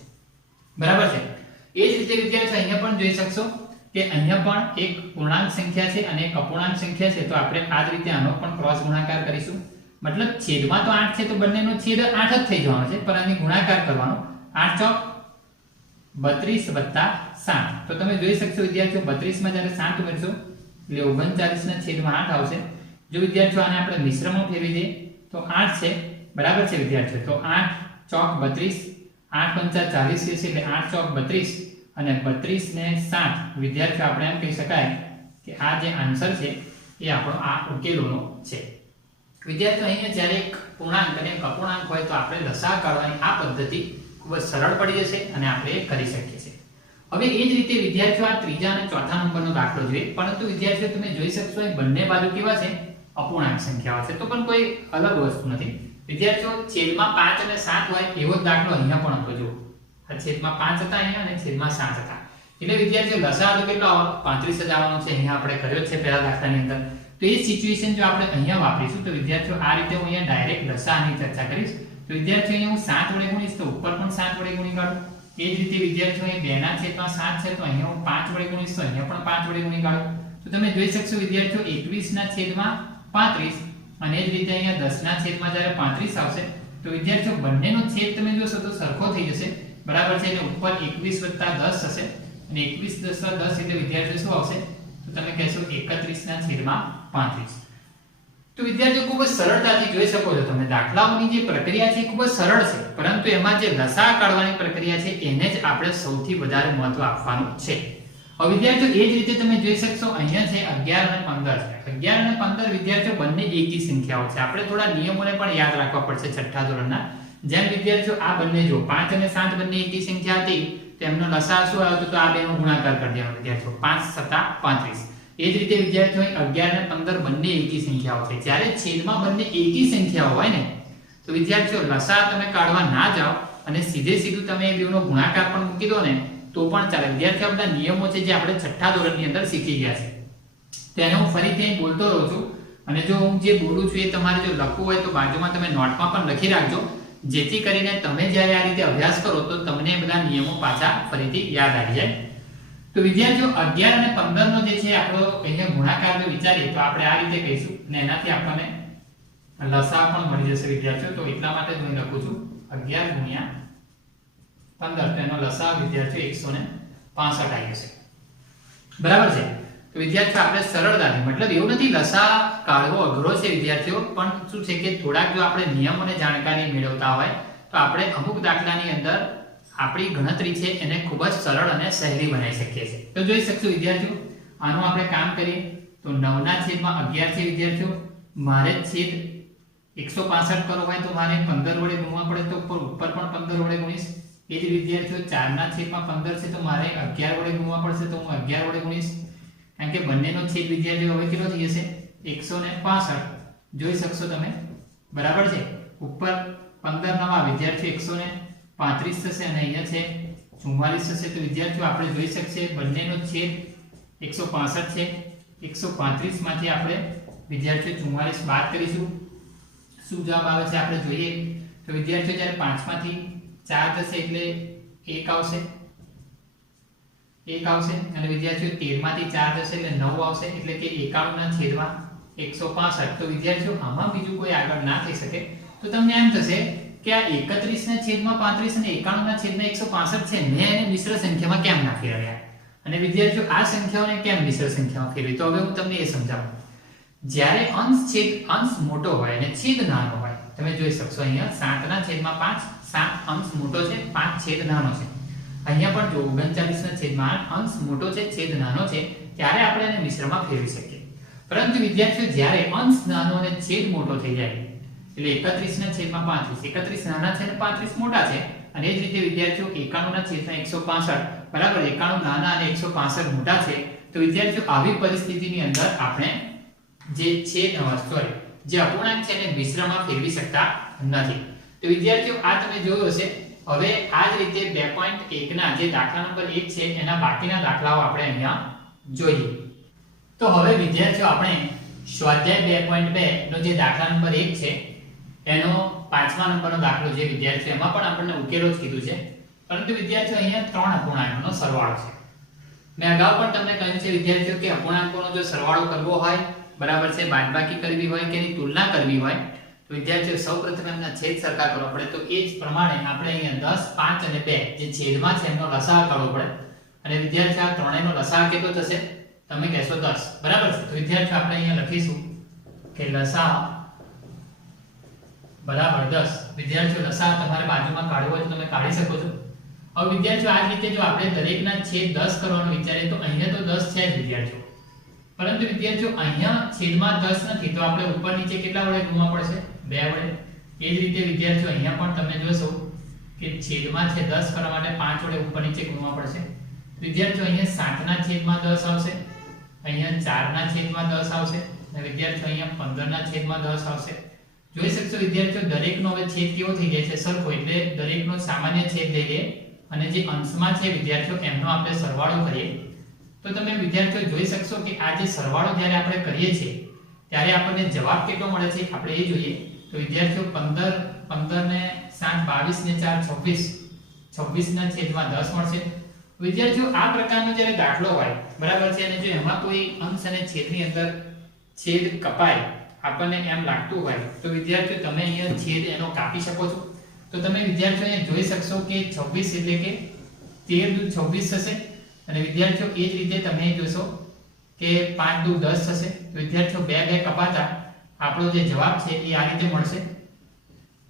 બરાબર છે. એ જ રીતે વિદ્યાર્થીઓ અહીંયા પણ જોઈ શકશો કે અહીંયા પણ એક પૂર્ણાંક સંખ્યા છે અને એક અપૂર્ણાંક સંખ્યા છે. તો આપણે આ જ રીતે આનો પણ ક્રોસ ગુણાકાર કરીશું. મતલબ છેદમાં તો 8 છે તો બંનેનો છેદ 8 જ થઈ જવાનો છે પણ આની ગુણાકાર કરવાનો. 8 ચોક 32 વત્તા 7. તો તમે જોઈ શકશો વિદ્યાર્થીઓ 32 માં જ્યારે 7 ઉમેરશો એટલે 39 ના છેદમાં 8 આવશે. જો વિદ્યાર્થીઓ આને આપણે મિશ્રમાં ફેરવી દઈએ તો 8 છે. બરાબર છે વિદ્યાર્થીઓ. તો 8 ચોક 32, 8 પંચા 40 થશે એટલે 8 ચોક 32 અને 32 ને 7 વિદ્યાર્થીઓ આપણે એમ કહી શકાય કે આ જે આન્સર છે એ આપણો આ ઉકેલોનો છે. વિદ્યાર્થીઓ અહીંયા જ્યારે એક પૂર્ણાંક અને એક અપૂર્ણાંક હોય તો આપણે લસા કાઢવાની આ પદ્ધતિ ખૂબ જ સરળ પડી જશે અને આપણે એ કરી શકીએ છીએ. હવે એ જ રીતે વિદ્યાર્થીઓ આ ત્રીજા અને ચોથા નંબરનો દાખલો જોઈએ. પરંતુ વિદ્યાર્થીઓ તમે જોઈ શકશો એ બંને બાજુ કેવા છે? અપૂર્ણાંક સંખ્યાઓ છે. તો પણ કોઈ અલગ વસ્તુ નથી વિદ્યાર્થીઓ. છેદમાં 5 અને 7 હોય એવો જ દાખલો અહીંયા પણ હતો. જો આ છેદમાં 5 હતા અહીંયા અને છેદમાં 7 હતા. એટલે વિદ્યાર્થીઓ લસા તો કેટલો આવવાનો? 35 જ આવવાનો છે. અહીંયા આપણે કર્યો છે પહેલા દાખલાની અંદર. તો એ સિચ્યુએશન જો આપણે અહીંયા વાપરીશું તો વિદ્યાર્થીઓ આ રીતે હું અહીંયા ડાયરેક્ટ લસાઅની ચર્ચા કરીશ. તો વિદ્યાર્થીઓ અહીંયા હું 7 વડે ગુણીશ તો ઉપર પણ 7 વડે ગુણી કાઢું. એ જ રીતે વિદ્યાર્થીઓ અહીં 2 ના છેદમાં 7 છે તો અહીંયા હું 5 વડે ગુણીશ તો અહીંયા પણ 5 વડે ગુણી કાઢું. તો તમે જોઈ શકશો વિદ્યાર્થીઓ 21 ના છેદમાં 35 અને એ જ રીતે અહીંયા 10 ના છેદમાં જ્યારે 35 આવશે તો વિદ્યાર્થીઓ બંનેનો છેદ તમે જોશો તો સરખો થઈ જશે, બરાબર છે. એટલે ઉપર 21 + 10 થશે અને 21 + 10 એટલે વિદ્યાર્થીઓ શું આવશે તો તમે કહેશો 31 ના છેદમાં 35. તો વિદ્યાર્થીઓ ખૂબ જ સરળતાથી જોઈ શકો છો તમે દાખલાઓની જે પ્રક્રિયા છે ખૂબ જ સરળ છે, પરંતુ એમાં જે લસા કાઢવાની પ્રક્રિયા છે એને જ આપણે સૌથી વધારે મહત્વ આપવાનું છે. હવે વિદ્યાર્થીઓ એ જ રીતે તમે જોઈ શકશો અહીંયા છે 11 અને 15 છે. 11 અને 15 વિદ્યાર્થીઓ બંને એકી સંખ્યાઓ છે. આપણે થોડા નિયમોને પણ યાદ રાખવા પડશે છઠ્ઠા ધોરણના. જેમ વિદ્યાર્થીઓ આ બંને જો 5 અને 7 બંને એકી સંખ્યા હતી તો એમનો લસા શું આવ્યો તો આ બેનો ગુણાકાર કરી દેવાનો વિદ્યાર્થીઓ 5 × 7 = 35. એ જ રીતે વિદ્યાર્થીઓ 11 અને 15 બંને એકી સંખ્યાઓ છે. જ્યારે છેદમાં બંને એકી સંખ્યાઓ હોય ને તો વિદ્યાર્થીઓ લસા તમે કાઢવા ના જાઓ અને સીધે સીધું તમે એ બેનો ગુણાકાર પણ મૂકી દો ને તો પણ ચાલે. વિદ્યાર્થીઓ આપણા નિયમો છે જે આપણે છઠ્ઠા ધોરણની અંદર શીખી ગયા છે તેને હું ફરીથી અહીં બોલતો રહું છું અને જો હું જે બોલું છું એ તમારે જો લખવું હોય તો બાજુમાં તમે નોટમાં પણ લખી રાખજો, જેથી કરીને તમે જ્યારે આ રીતે અભ્યાસ કરો તો તમને બધા નિયમો પાછા ફરીથી યાદ આવી જાય. તો વિદ્યાર્થીઓ 11 અને 15 નો જે છે આપણો અહીંયા ગુણાકાર જો વિચારીએ તો આપણે આ રીતે કહીશું અને એનાથી આપણને લસા પણ મળી જશે વિદ્યાર્થીઓ. તો એટલા માટે હું લખું છું 11 × 15 તેનો લસા વિદ્યાર્થીઓ 165 આવી જશે, બરાબર છે. તો વિદ્યાર્થીઓ આપણે સરળતાથી મતલબ એવું નથી લસા કાઢવો અઘરો છે વિદ્યાર્થીઓ, પણ શું છે કે થોડાક જો આપણે નિયમોને જાણકારી મેળવતા હોય તો આપણે અમુક દાખલાની અંદર આપણી ગણતરી છે એને ખૂબ જ સરળ અને સહેલી બનાવી શકીએ છીએ. તો જોઈ શકશો વિદ્યાર્થીઓ આનું આપણે કામ કરીએ તો 9 ના છેદમાં 11 છે વિદ્યાર્થીઓ. મારે છેદ 165 કરવો હોય તો મારે 15 વડે ગુણવા પડે તો ઉપર પણ 15 વડે ગુણીશ. એ જ વિદ્યાર્થીઓ 4 ના છેદમાં 15 છે તો મારે 11 વડે ગુણવા પડશે તો હું 11 વડે ગુણીશ. કારણ કે બંનેનો છેદ વિદ્યાર્થીઓ હવે કેટલો થઈ જશે 165 જોઈ શકશો તમે, બરાબર છે. ઉપર 15 નવા વિદ્યાર્થીઓ 135 થશે અને અહીંયા છે 44 થશે. તો વિદ્યાર્થીઓ આપણે જોઈ શકીએ બંનેનો છેદ 165 છે. 135 માંથી આપણે વિદ્યાર્થીઓ 44 બાદ કરીશું. શું જવાબ આવે છે આપણે જોઈએ તો વિદ્યાર્થીઓ જ્યારે 5 માંથી 4 થશે એટલે 1 આવશે અને વિદ્યાર્થીઓ 13 માંથી 4 થશે એટલે 9 આવશે એટલે કે 91 ના છેદમાં 165. તો વિદ્યાર્થીઓ આમાં બીજું કોઈ આગળ ના થઈ શકે તો તમને એમ થશે કે આ 31 ના છેદમાં 35 અને 91 ના છેદમાં 165 છે મેં એને મિશ્ર સંખ્યામાં કેમ ના ફેરવ્યા અને વિદ્યાર્થીઓ આ સંખ્યાઓને કેમ મિશ્ર સંખ્યામાં ફેરવી. તો હવે હું તમને એ સમજાવું. જ્યારે અંશ મોટો હોય અને છેદ નાનો હોય તમે જોઈ શકશો અહીંયા 7 ના છેદમાં 5 7 અંશ મોટો છે 5 છેદ નાનો છે. અહીંયા પણ જો 39 ના છેદમાં 8 અંશ મોટો છે છેદ નાનો છે ત્યારે આપણે એને મિશ્રમાં ફેરવી શકીએ. પરંતુ વિદ્યાર્થીઓ જ્યારે અંશ નાનો અને છેદ મોટો થઈ જાય એટલે 31 ના છેદમાં 35 31 નાના છે અને 35 મોટા છે અને એ જ રીતે વિદ્યાર્થીઓ 91 ના છેદમાં 165 બરાબર 91 નાના અને 165 મોટા છે. તો વિદ્યાર્થીઓ આવી પરિસ્થિતિની અંદર આપણે જે અપૂર્ણાંક છે એને મિશ્રમાં ફેરવી શકતા નથી. તો વિદ્યાર્થીઓ આ તમે જોયું હશે. હવે આ જ રીતે 2.1 ના જે દાખલા નંબર 1 છે એના બાકીના દાખલાઓ આપણે અહીંયા જોઈએ. તો હવે વિદ્યાર્થીઓ આપણે સ્વાધ્યાય 2.2 નો જે દાખલા નંબર 1 છે એનો 5મા નંબરનો દાખલો જે વિદ્યાર્થીઓ એમાં પણ આપણને ઉકેલો જ કીધું છે, પરંતુ વિદ્યાર્થીઓ અહીંયા 3 અપૂર્ણાંકોનો સરવાળો છે. મેં અગાઉ પણ તમને કહ્યું છે વિદ્યાર્થીઓ કે અપૂર્ણાંકોનો જો સરવાળો કરવો હોય બરાબર છે બાદબાકી કરવી હોય કે એની તુલના કરવી હોય તો વિદ્યાર્થીઓ સૌપ્રથમ એમના છેદ સરખા કરવા પડે. તો એ જ પ્રમાણે આપણે અહીંયા 10 5 અને 2 જે છેદમાં છે એમનો લસાઅ કરવો પડે અને વિદ્યાર્થીઓ આ ત્રણેયનો લસાઅ કેટલો થશે તમે કહેશો 10 બરાબર છે. તો વિદ્યાર્થીઓ આપણે અહીંયા લખીશું કે લસાઅ બરાબર 10. વિદ્યાર્થીઓ લસાઅ તમારે બાજુમાં કાઢવો હોય તો તમે કાઢી શકો છો. હવે વિદ્યાર્થીઓ આ રીતે જો આપણે દરેકના છેદ 10 કરવાનું વિચારીએ તો અહીંયા તો 10 છે જ વિદ્યાર્થીઓ, પરંતુ વિદ્યાર્થીઓ અહીંયા છેદમાં 10 નથી તો આપણે ઉપર નીચે કેટલા વડે ગુણવા પડશે 2 વડે. એ જ રીતે વિદ્યાર્થીઓ અહીંયા પણ તમે જોશો કે છેદમાં છે 10 કરવા માટે 5 વડે ઉપર નીચે ગુણવા પડશે. વિદ્યાર્થીઓ અહીંયા 7 ના છેદમાં 10 આવશે, અહીંયા 4 ના છેદમાં 10 આવશે અને વિદ્યાર્થીઓ અહીંયા 15 ના છેદમાં 10 આવશે. જોઈ શકશો વિદ્યાર્થીઓ દરેકનો હવે છેદ કેવો થઈ જાય છે સરખો, એટલે દરેકનો સામાન્ય છેદ લઈએ અને જે અંશમાં છે વિદ્યાર્થીઓ એમનો આપણે સરવાળો કરીએ તો તમે વિદ્યાર્થીઓ જોઈ શકશો કે આ જે સરવાળો જ્યારે આપણે કરીએ છીએ ત્યારે આપણને જવાબ કેટલો મળે છે આપણે એ જોઈએ. તો તો વિદ્યાર્થીઓ 15 ને 7 22 ને 4 26 26 ના છેદમાં 10 મળશે. વિદ્યાર્થીઓ આ પ્રકારનો જ્યારે દાખલો હોય બરાબર છે અને જો એમાં કોઈ અંશ અને છેદની અંદર છેદ કપાય આપણને એમ લાગતું હોય તો વિદ્યાર્થીઓ તમે અહીંયા છેદ એનો કાપી શકો છો. તો તમે વિદ્યાર્થીઓ અહીંયા જોઈ શકશો કે 26 એટલે કે 13 દુ 26 થશે અને વિદ્યાર્થીઓ એ જ રીતે તમે જોશો કે 5 દુ 10 થશે. તો વિદ્યાર્થીઓ 2 2 કપાતા આપણો જે જવાબ છે એ આ રીતે મળશે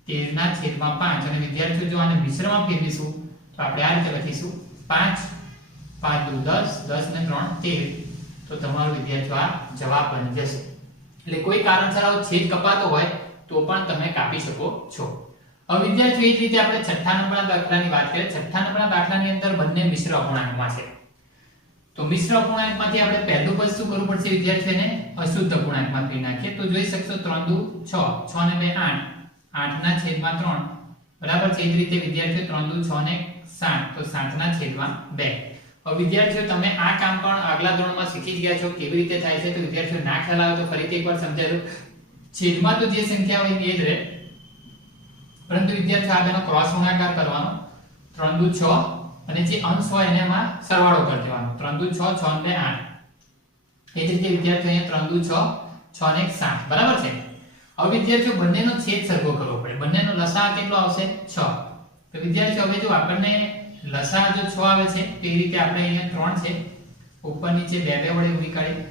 13 ના છેદમાં 5 અને વિદ્યાર્થીઓ જો આને મિશ્રમાં ફેરવીશું તો આપણે આ રીતે લખીશું 5 5 દુ 10 10 ને 3 13 તો તમારો વિદ્યાર્થીઓ આ જવાબ બની જશે. એટલે કોઈ કારણસર આવો છેદ કપાતો હોય તો પણ તમે કાપી શકો છો. હવે વિદ્યાર્થીઓ એ જ રીતે આપણે છઠ્ઠા નંબરના દાખલાની વાત કરીએ. છઠ્ઠા નંબરના દાખલાની અંદર બંને મિશ્ર અપૂર્ણાંકમાં છે. તો મિશ્ર અપૂર્ણાંકમાંથી આપણે પહેલું પદ શું કરવું પડશે વિદ્યાર્થીઓને અશુદ્ધ અપૂર્ણાંકમાં કરી નાખીએ. તો જોઈ શકશો 3 દુ 6 6 ને 2 8 8 ના છેદમાં 3 બરાબર છે. એ જ રીતે વિદ્યાર્થીઓ 3 દુ 6 ને 7 તો 7 ના છેદમાં 2. હવે વિદ્યાર્થીઓ તમે આ કામ પણ આગલા ધોરણમાં શીખી ગયા છો કેવી રીતે થાય છે. તો વિદ્યાર્થીઓ ના ખ્યાલ આવે તો ફરીથી એકવાર સમજાવી દઉં. છેદમાં તો જે સંખ્યા હોય એ જ રહે પરંતુ વિદ્યાર્થીઓ આ બેનો ક્રોસ ગુણાકાર કરવાનો 3 દુ 6 અને જે અંશ હોય એને એમાં સરવાળો કરી દેવાનો 3 દુ 6 6 ને 8. એ જ રીતે વિદ્યાર્થીઓ અહીંયા 3 દુ 6 6 ને 7 બરાબર છે. હવે વિદ્યાર્થીઓ બંનેનો છેદ સરખો કરવો પડે. બંનેનો લસાઅ કેટલો આવશે 6. તો વિદ્યાર્થીઓ હવે જો આપણને લસાઅ જો 6 આવે છે તો એ રીતે આપણે અહીંયા 3 છે ઉપર નીચે 2 2 વડે ગુણી કાઢીએ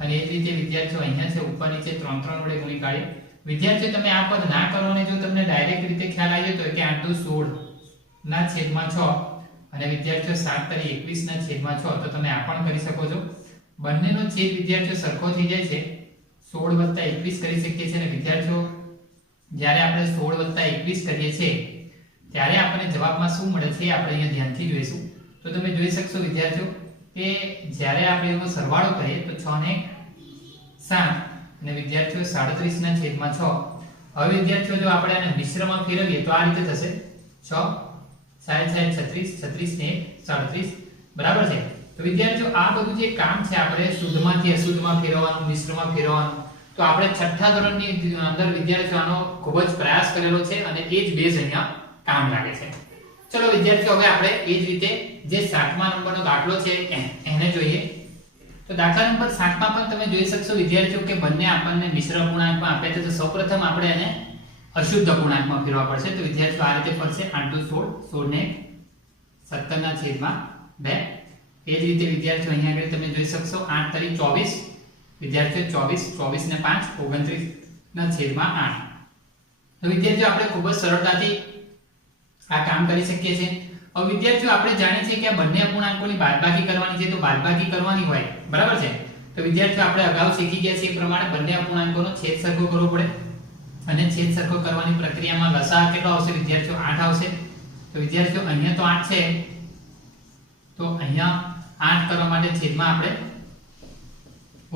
અને એ જ રીતે વિદ્યાર્થીઓ અહીંયા છે ઉપર નીચે 3 3 વડે ગુણી કાઢીએ. વિદ્યાર્થીઓ તમે આ પદ ના કરો અને જો તમને ડાયરેક્ટ રીતે ખ્યાલ આવી જાય તો કે 8 દુ 16 ના છેદમાં 6 અને વિદ્યાર્થીઓ 7 તરી 21 ના છેદમાં 6 તો તમે આ પણ કરી શકો છો. બંનેનો છેદ વિદ્યાર્થીઓ સરખો થઈ જાય છે 16 + 21 કરી શકીએ છીએ અને વિદ્યાર્થીઓ જ્યારે આપણે 16 + 21 કરીએ છીએ ત્યારે આપણને જવાબમાં શું મળે છે આપણે અહીંયા ધ્યાનથી જોઈશું. તો તમે જોઈ શકશો વિદ્યાર્થીઓ કે જ્યારે આપણે એનો સરવાળો કરીએ તો 6 ને 7 અને વિદ્યાર્થીઓ 37 ના છેદમાં 6. હવે વિદ્યાર્થીઓ જો આપણે આને મિશ્રમાં ફેરવીએ તો આ રીતે થશે 6 60 36 36 ને 37 બરાબર છે. તો વિદ્યાર્થીઓ આ બધું જે કામ છે આપણે શુદ્ધમાંથી અશુદ્ધમાં ફેરવવાનું મિશ્રમાં ફેરવવાનું તો આપણે છઠ્ઠા ધોરણની અંદર વિદ્યાર્થીઓ આનો ખૂબ જ પ્રયાસ કરેલો છે અને એ જ બેઝ અહીંયા કામ લાગે છે. ચલો વિદ્યાર્થીઓ હવે આપણે એ જ રીતે જે 7મા નંબરનો દાખલો છે એને જોઈએ. તો દાખલા નંબર 7માં પણ તમે જોઈ શકશો વિદ્યાર્થીઓ કે બંને આપણને મિશ્ર અપૂર્ણાંકમાં આપ્યા છે. તો સૌપ્રથમ આપણે એને અશુદ્ધ અપૂર્ણાંકમાં ફેરવવા પડશે. તો વિદ્યાર્થીઓ આ રીતે ફરશે 8 દુ 16 16 ને 17 ના છેદમાં 2. એ જ રીતે વિદ્યાર્થીઓ અહીંયા આગળ તમે જોઈ શકશો 8 તરી 24 વિદ્યાર્થીઓ 24 24 ને 5 29 ના છેદમાં 8. તો વિદ્યાર્થીઓ આપણે ખૂબ જ સરળતાથી આ કામ કરી શકીએ છીએ. હવે વિદ્યાર્થીઓ આપણે જાણીએ છીએ કે આ બંને અપૂર્ણાંકોની બાદબાકી કરવાની છે. તો બાદબાકી કરવાની હોય બરાબર છે તો વિદ્યાર્થીઓ આપણે અગાઉ શીખી ગયા છીએ એ પ્રમાણે બંને અપૂર્ણાંકોનો છેદ સરખો કરવો પડે અને છેદ સરખો કરવાની પ્રક્રિયામાં લસાઅ કેટલો આવશે વિદ્યાર્થીઓ 8 આવશે. તો વિદ્યાર્થીઓ અહીંયા તો 8 છે તો અહીંયા 8 કરવા માટે છેદમાં આપણે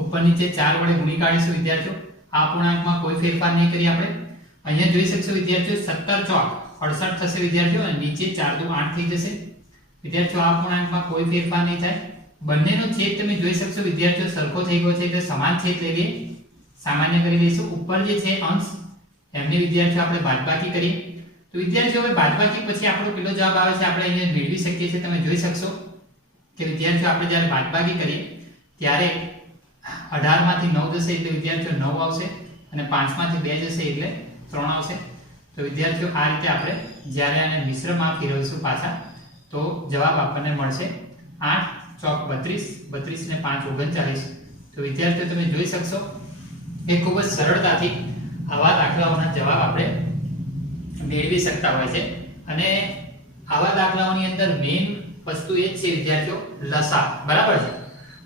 ઉપર નીચે 4 વડે ગુણી કાઢીશું. વિદ્યાર્થીઓ આ અપૂર્ણાંકમાં કોઈ ફેરફાર નહીં કરીએ આપણે. અહીંયા જોઈ શકશો વિદ્યાર્થીઓ 17 ચોક 68 થશે વિદ્યાર્થીઓ અને નીચે 4 દુ 8 થઈ જશે. વિદ્યાર્થીઓ આ અપૂર્ણાંકમાં કોઈ ફેરફાર નહીં થાય. બંનેનો છેદ તમે જોઈ શકશો વિદ્યાર્થીઓ સરખો થઈ ગયો છે એટલે સમાન છેદ લઈ લઈએ સામાન્ય કરી લઈશું. ઉપર જે છે અંશ એમને વિદ્યાર્થીઓ આપણે બાદબાકી કરીએ. તો વિદ્યાર્થીઓ હવે બાદબાકી પછી આપણો કેટલો જવાબ આવે છે આપણે અહીંયા મેળવી શકીએ છીએ. તમે જોઈ શકશો કે વિદ્યાર્થીઓ આપણે જ્યારે બાદબાકી કરીએ ત્યારે 18 માંથી 9 જશે એટલે વિદ્યાર્થીઓ 9 આવશે અને 5 માંથી 2 જશે એટલે 3 આવશે. તો વિદ્યાર્થીઓ આ રીતે આપણે જ્યારે આને મિશ્રમાં ફેરવીશું પાછા તો જવાબ આપણને મળશે 8 ચોક 32 32 ને 5 39. તો વિદ્યાર્થીઓ તમે જોઈ શકશો કે ખૂબ જ સરળતાથી આવા દાખલાઓના જવાબ આપણે મેળવી શકતા હોય છે અને આવા દાખલાઓની અંદર મેઇન વસ્તુ એ જ છે વિદ્યાર્થીઓ લસાઅ બરાબર છે.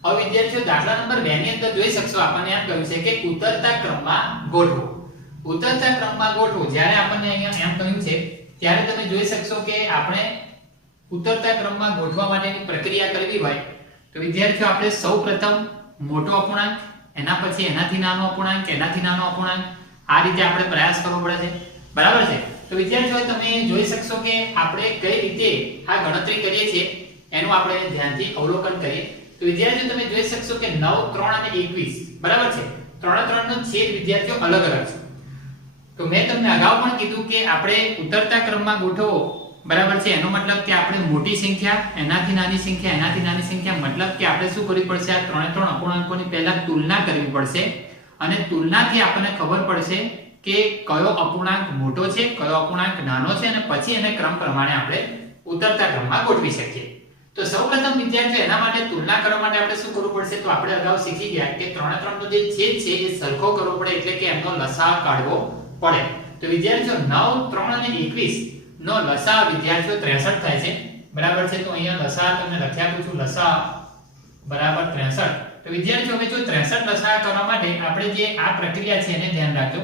હવે વિદ્યાર્થીઓ દાખલા નંબર 2 ની અંદર જોઈ શકશો આપણને એમ કહ્યું છે કે ઉતરતા ક્રમમાં ગોઠવો. ઉતરતા ક્રમમાં ગોઠવો જ્યારે આપણને અહીંયા એમ કહ્યું છે ત્યારે તમે જોઈ શકશો કે આપણે ઉતરતા ક્રમમાં ગોઠવવા માટેની પ્રક્રિયા કરવી હોય તો વિદ્યાર્થીઓ આપણે સૌપ્રથમ મોટો અપૂર્ણાંક એના પછી એનાથી નાનો અપૂર્ણાંક એનાથી નાનો અપૂર્ણાંક આ રીતે આપણે પ્રયાસ કરવો પડે છે બરાબર છે. તો વિદ્યાર્થીઓ તમે જોઈ શકશો કે આપણે કઈ રીતે આ ગણતરી કરીએ છીએ એનું આપણે ધ્યાનથી અવલોકન કરીએ. તો વિદ્યાર્થીઓ તમે જોઈ શકશો કે 9 3 અને 21 બરાબર છે. 3 3 નો છેદ વિદ્યાર્થીઓ અલગ અલગ છે. તો મેં તમને અગાઉ પણ કીધું કે આપણે ઉતરતા ક્રમમાં ગોઠવો, બરાબર છે, એનો મતલબ કે આપણે મોટી સંખ્યા, એનાથી નાની સંખ્યા, એનાથી નાની સંખ્યા, મતલબ કે આપણે શું કરવી પડશે, આ ત્રણે ત્રણ અપૂર્ણાંકોની પહેલા તુલના કરવી પડશે અને તુલનાથી આપણને ખબર પડશે કે કયો અપૂર્ણાંક મોટો છે, કયો અપૂર્ણાંક નાનો છે, અને પછી એને ક્રમ પ્રમાણે આપણે ઉતરતા ક્રમમાં ગોઠવી શકીએ. તો સૌપ્રથમ વિદ્યાર્થીઓ એના માટે તુલના કરવા માટે આપણે શું કરવું પડશે, તો આપણે અગાઉ શીખી ગયા કે 3 3 નો જે છેદ છે એ સરખો કરવો પડે, એટલે કે એમનો લસાઅ કાઢવો પડે. તો વિદ્યાર્થીઓ 9 3 અને 21 નો લસાઅ વિદ્યાર્થીઓ 63 થાય છે, બરાબર છે. તો અહીંયા લસાઅ તમને લખી આપું છું, લસાઅ બરાબર 63. તો વિદ્યાર્થીઓ હવે જો 63 લસાઅ કરવા માટે આપણે જે આ પ્રક્રિયા છે એને ધ્યાન રાખજો.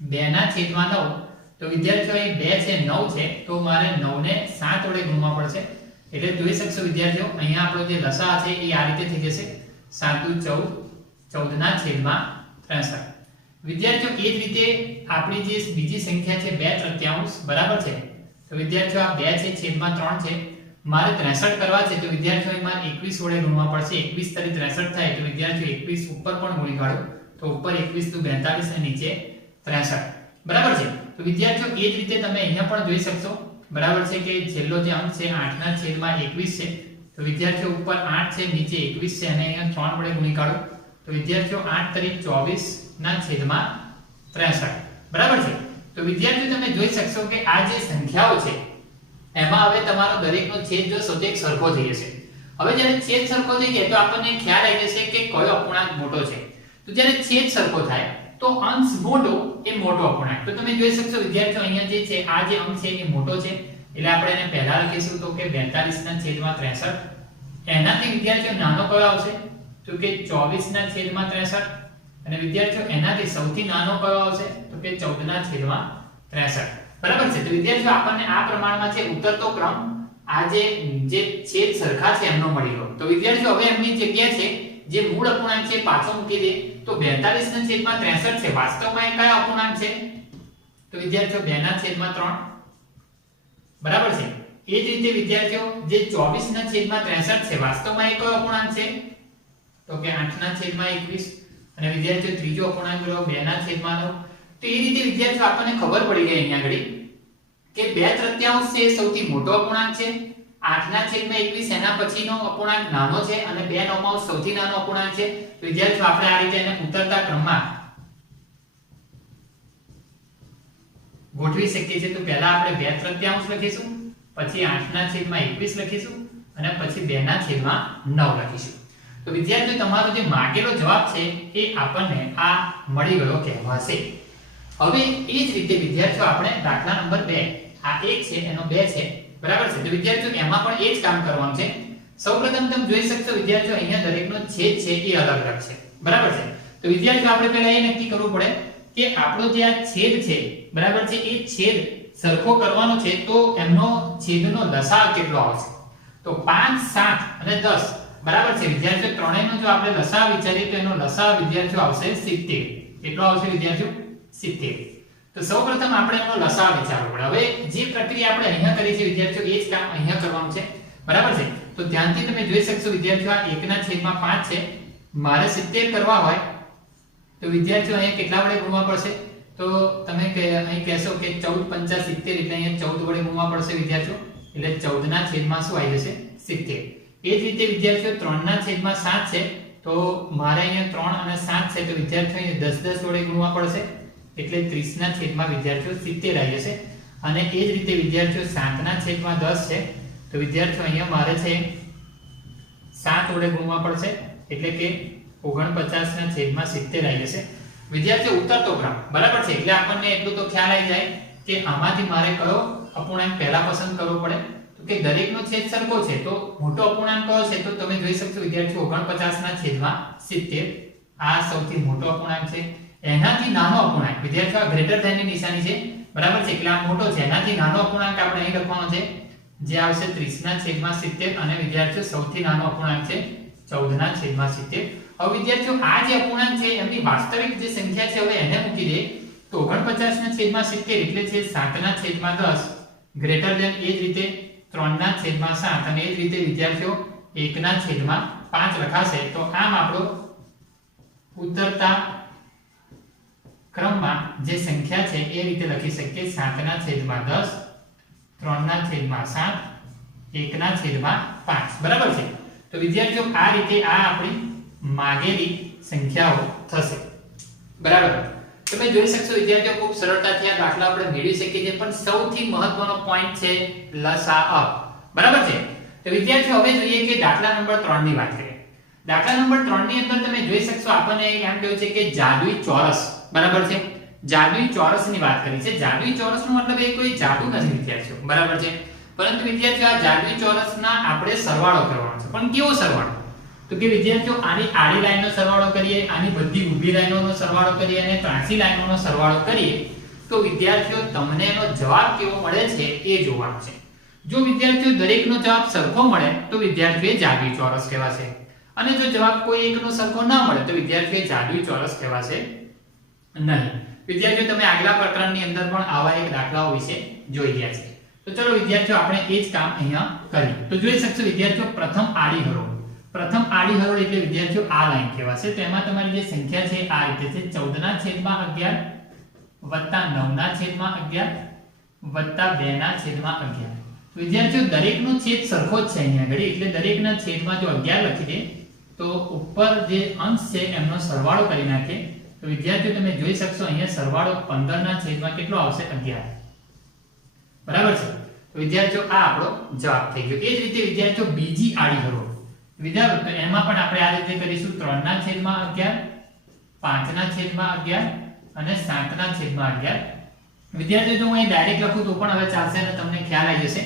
2 ના છેદમાં 9, તો વિદ્યાર્થીઓ અહીં 2 છે 9 છે, તો મારે 9 ને 7 વડે ગુણવા પડશે. એટલે જોઈ શકશો વિદ્યાર્થીઓ અહીંયા આપણો જે લસાઅ છે એ આ રીતે થઈ જશે, 7 × 14, 14 ના છેદમાં 63. વિદ્યાર્થીઓ એ જ રીતે આપણી જે બીજી સંખ્યા છે 2/3, બરાબર છે. તો વિદ્યાર્થીઓ આ 2 છે છેદમાં 3 છે, મારે 63 કરવા છે, તો વિદ્યાર્થીઓ એમાં 21 વડે ગુણવા પડશે. 21 તરી 63 થાય, તો વિદ્યાર્થીઓ 21 ઉપર પણ ગુણી કાઢો, તો ઉપર 21 તો 42 અને નીચે 63, બરાબર છે. તો વિદ્યાર્થીઓ એ જ રીતે તમે અહીંયા પણ જોઈ શકશો, બરાબર છે, કે છેલ્લો જે અંક છે 8 ના છેદમાં 21 છે. તો વિદ્યાર્થીઓ ઉપર 8 છે, નીચે 21 છે, અને અહીંયા 3 વડે ગુણી કાઢો, તો વિદ્યાર્થીઓ 8 તરી 24 ના છેદમાં 63, બરાબર છે. તો વિદ્યાર્થીઓ તમે જોઈ શકશો કે આ જે સંખ્યાઓ છે એમાં હવે તમારો દરેકનો છેદ જો એક સરખો થઈ જશે. હવે જ્યારે છેદ સરખો થઈ જાય તો આપણને ખ્યાલ આવી જશે કે કયો અપૂર્ણાંક મોટો છે. તો જ્યારે છેદ સરખો થાય તો અંશ મોટો એ મોટો અપૂર્ણાંક. તો તમે જોઈ શકશો વિદ્યાર્થીઓ અહીંયા જે છે આ જે અંક છે એ મોટો છે, એટલે આપણે એને પહેલા લખીશું તો કે 42 ના છેદમાં 63. એનાથી વિદ્યાર્થીઓ નાનો કયો આવશે, તો કે 24 ના છેદમાં 63. અને વિદ્યાર્થીઓ એનાથી સૌથી નાનો કયો આવશે, તો કે 14 ના છેદમાં 63, બરાબર છે. તો વિદ્યાર્થીઓ આપણને આ પ્રમાણમાં છે ઉતરતો ક્રમ આ જે છેદ સરખા છે એમનો મળી ગયો. તો વિદ્યાર્થીઓ હવે એમની જગ્યા છે જે મૂળ અપૂર્ણાંક છે પાછો મૂકી દે, તો 42 ના છેદમાં 63 છે, વાસ્તવમાં એ કયો અપૂર્ણાંક છે, તો વિદ્યાર્થીઓ 2 ના છેદમાં 3, બરાબર છે. એ જ રીતે વિદ્યાર્થીઓ જે 24 ના છેદમાં 63 છે, વાસ્તવમાં એ કયો અપૂર્ણાંક છે, તો કે 8 ના છેદમાં 21. અને વિદ્યાર્થીઓ ત્રીજો અપૂર્ણાંક લો 2 ના છેદમાં 9. તો એ રીતે વિદ્યાર્થીઓ આપણને ખબર પડી ગઈ અહીંયા આગળ કે 2/3 છે સૌથી મોટો અપૂર્ણાંક છે, 8 ના છેદમાં 21 એના પછીનો અપૂર્ણાંક નાનો છે, અને 2/9 સૌથી નાનો અપૂર્ણાંક છે. તો વિદ્યાર્થીઓ આપણે આ રીતે એને ઉતરતા ક્રમમાં ગોઠવી શકીએ છીએ. તો પહેલા આપણે 2/3 લખીશું, પછી 8 ના છેદમાં 21 લખીશું, અને પછી 2 ના છેદમાં 9 લખીશું. તો વિદ્યાર્થીઓ તમારો જે માંગેલો જવાબ છે એ આપણને આ મળી ગયો કહેવાશે. હવે એ જ રીતે વિદ્યાર્થીઓ આપણે દાખલા નંબર 2, આ 1 છે એનો 2 છે, બરાબર છે. તો વિદ્યાર્થીઓ એમાં પણ એ જ કામ કરવાનું છે. સૌપ્રથમ તમે જોઈ શકશો વિદ્યાર્થીઓ અહીંયા દરેકનો છેદ છે એ અલગ અલગ છે, બરાબર છે. તો વિદ્યાર્થીઓ આપણે પહેલા એ નક્કી કરવું પડે કે આપણો જે આ છેદ છે, બરાબર છે, એ છેદ સરખો કરવાનો છે, તો એમનો છેદનો લસાઅ કેટલો આવશે. તો 5 7 અને 10, બરાબર છે. વિદ્યાર્થીઓ ત્રણેયનો જો આપણે લસાઅ વિચારીએ તો એનો લસાઅ વિદ્યાર્થીઓ આવશે 70. કેટલો આવશે વિદ્યાર્થીઓ? 70. તો સૌપ્રથમ આપણે એનો લસાઅ વિચારવો પડે. હવે જે પ્રક્રિયા આપણે અહીંયા કરી છે વિદ્યાર્થીઓ એ જ કામ અહીંયા કરવાનું છે, બરાબર છે. તો ધ્યાનથી તમે જોઈ શકશો વિદ્યાર્થીઓ આ 1 ના છેદમાં 5 છે, મારે 70 કરવા હોય તો વિદ્યાર્થીઓ અહીંયા કેટલા વડે ગુણવા પડશે, તો તમે અહીં કહેશો કે 14 × 5 = 70, એટલે અહીંયા 14 વડે ગુણવા પડશે વિદ્યાર્થીઓ, એટલે 14 ના છેદમાં શું આવી જશે 70. એ જ રીતે વિદ્યાર્થીઓ 3 ના છેદમાં 7 છે, તો મારે અહીંયા 3 અને 7 છે, તો વિદ્યાર્થીઓ અહીંયા 10 10 વડે ગુણવા પડશે, એટલે 30 ના છેદમાં વિદ્યાર્થીઓ 70 આવી જશે. અને એ જ રીતે વિદ્યાર્થીઓ 7 ના છેદમાં 10 છે, તો વિદ્યાર્થીઓ અહીંયા મારે છે 7 વડે ગુણવા પડશે, એટલે કે 49 ના છેદમાં 70 આવી જશે. વિદ્યાર્થીઓ ઉતરતો ક્રમ, બરાબર છે. એટલે આપણને એટલું તો ખ્યાલ આવી જાય કે આમાંથી મારે કયો અપૂર્ણાંક પહેલા પસંદ કરવો પડે, તો કે દરેકનો છેદ સરખો છે, તો મોટો અપૂર્ણાંક કયો છે, તો તમે જોઈ શકશો વિદ્યાર્થીઓ 49 ના છેદમાં 70, આ સૌથી મોટો અપૂર્ણાંક છે. એનાથી નાનો અપૂર્ણાંક વિદ્યાર્થીઓ આ ગ્રેટર ધેન ની નિશાની છે, બરાબર છે, એટલે આ મોટો છે. એનાથી નાનો અપૂર્ણાંક આપણે અહીં લખવાનો છે, જે આવશે 30 ના છેદમાં 70, અને વિદ્યાર્થીઓ સૌથી નાનો અપૂર્ણાંક છે 14 ના છેદમાં 70. હવે વિદ્યાર્થીઓ આ જે અપૂર્ણાંક છે એમની વાસ્તવિક જે સંખ્યા છે હવે એને મૂકી દે તો 49 ના છેદમાં 70 એટલે છે 7 ના છેદમાં 10 ગ્રેટર ધેન, એ જ રીતે 3 ના છેદમાં 7, અને એ જ રીતે વિદ્યાર્થીઓ 1 ના છેદમાં 5 લખાશે. તો આમ આપણો ઉતરતા ક્રમમાં જે સંખ્યા છે એ રીતે લખી શકીએ 7/10, 3/7, 1/5. બરાબર છે. તો વિદ્યાર્થીઓ આ રીતે આ આપણી માગેલી સંખ્યાઓ થશે. બરાબર. તમે જોઈ શકશો વિદ્યાર્થીઓ ખૂબ સરળતાથી આ દાખલા આપણે મેળવી શકીએ છીએ, પણ સૌથી મહત્વનો પોઈન્ટ છે લસાઅ. બરાબર છે. તો વિદ્યાર્થીઓ હવે જોઈએ કે દાખલા નંબર 3 ની વાત કરીએ. દાખલા નંબર 3 ની અંદર તમે જોઈ શકશો આપણને એમ કહ્યું છે કે જાદુઈ ચોરસ. બરાબર છે. જાદુઈ ચોરસ ની વાત કરી છે. જાદુઈ ચોરસ નો મતલબ એ કોઈ જાદુ નથી વિદ્યાર્થીઓ. બરાબર છે. પરંતુ વિદ્યાર્થીઓ આ જાદુઈ ચોરસના આપણે સરવાળો કરવાનો છે. પણ કેવો સરવાળો? તો કે વિદ્યાર્થીઓ આની આડી લાઈનનો સરવાળો કરીએ, આની બધી ઊભી લાઈનોનો સરવાળો કરીએ અને ત્રાંસી લાઈનોનો સરવાળો કરીએ તો વિદ્યાર્થીઓ તમને એનો જવાબ કેવો મળે છે એ જોવાનું છે. જો વિદ્યાર્થીઓ દરેકનો જવાબ સરખો મળે તો વિદ્યાર્થીઓ જાદુઈ ચોરસ કહેવાશે, અને જો જવાબ કોઈ એકનો સરખો ન મળે તો વિદ્યાર્થીઓ જાદુઈ ચોરસ કહેવાશે નહીં. વિદ્યાર્થીઓ તમે આગલા પ્રકરણની અંદર પણ આવા એક દાખલાઓ વિશે જોઈ ગયા છે. તો ચલો વિદ્યાર્થીઓ આપણે એ જ કામ અહીંયા કરીએ. તો જોઈ શકશો વિદ્યાર્થીઓ પ્રથમ આડી હરોળ. પ્રથમ આડી હરોળ એટલે વિદ્યાર્થીઓ આ લાઈન કહેવાશે. તો એમાં તમારી જે સંખ્યા છે આ રીતે છે 14/11 વત્તા 9/11 વત્તા 2/11. તો વિદ્યાર્થીઓ દરેકનો છેદ સરખો જ છે અહીંયા આગળ, એટલે દરેકના છેદમાં જો 11 લખી દે તો ઉપર જે અંશ છે એમનો સરવાળો કરી નાખીએ તો વિદ્યાર્થીઓ તમે જોઈ શકશો અહીંયા સરવાળો 15/માં કેટલો આવશે? 11. બરાબર છે. તો વિદ્યાર્થીઓ આ આપણો જવાબ થઈ ગયો. એ જ રીતે વિદ્યાર્થીઓ બીજી આડી હરોળ વિદ્યાર્થીઓ તો એમાં પણ આપણે આ રીતે કરીશું 3/11, 5/11 અને 7/11. વિદ્યાર્થીઓ જો હું અહીં ડાયરેક્ટ લખું તો પણ હવે ચાલશે અને તમને ખ્યાલ આવી જશે.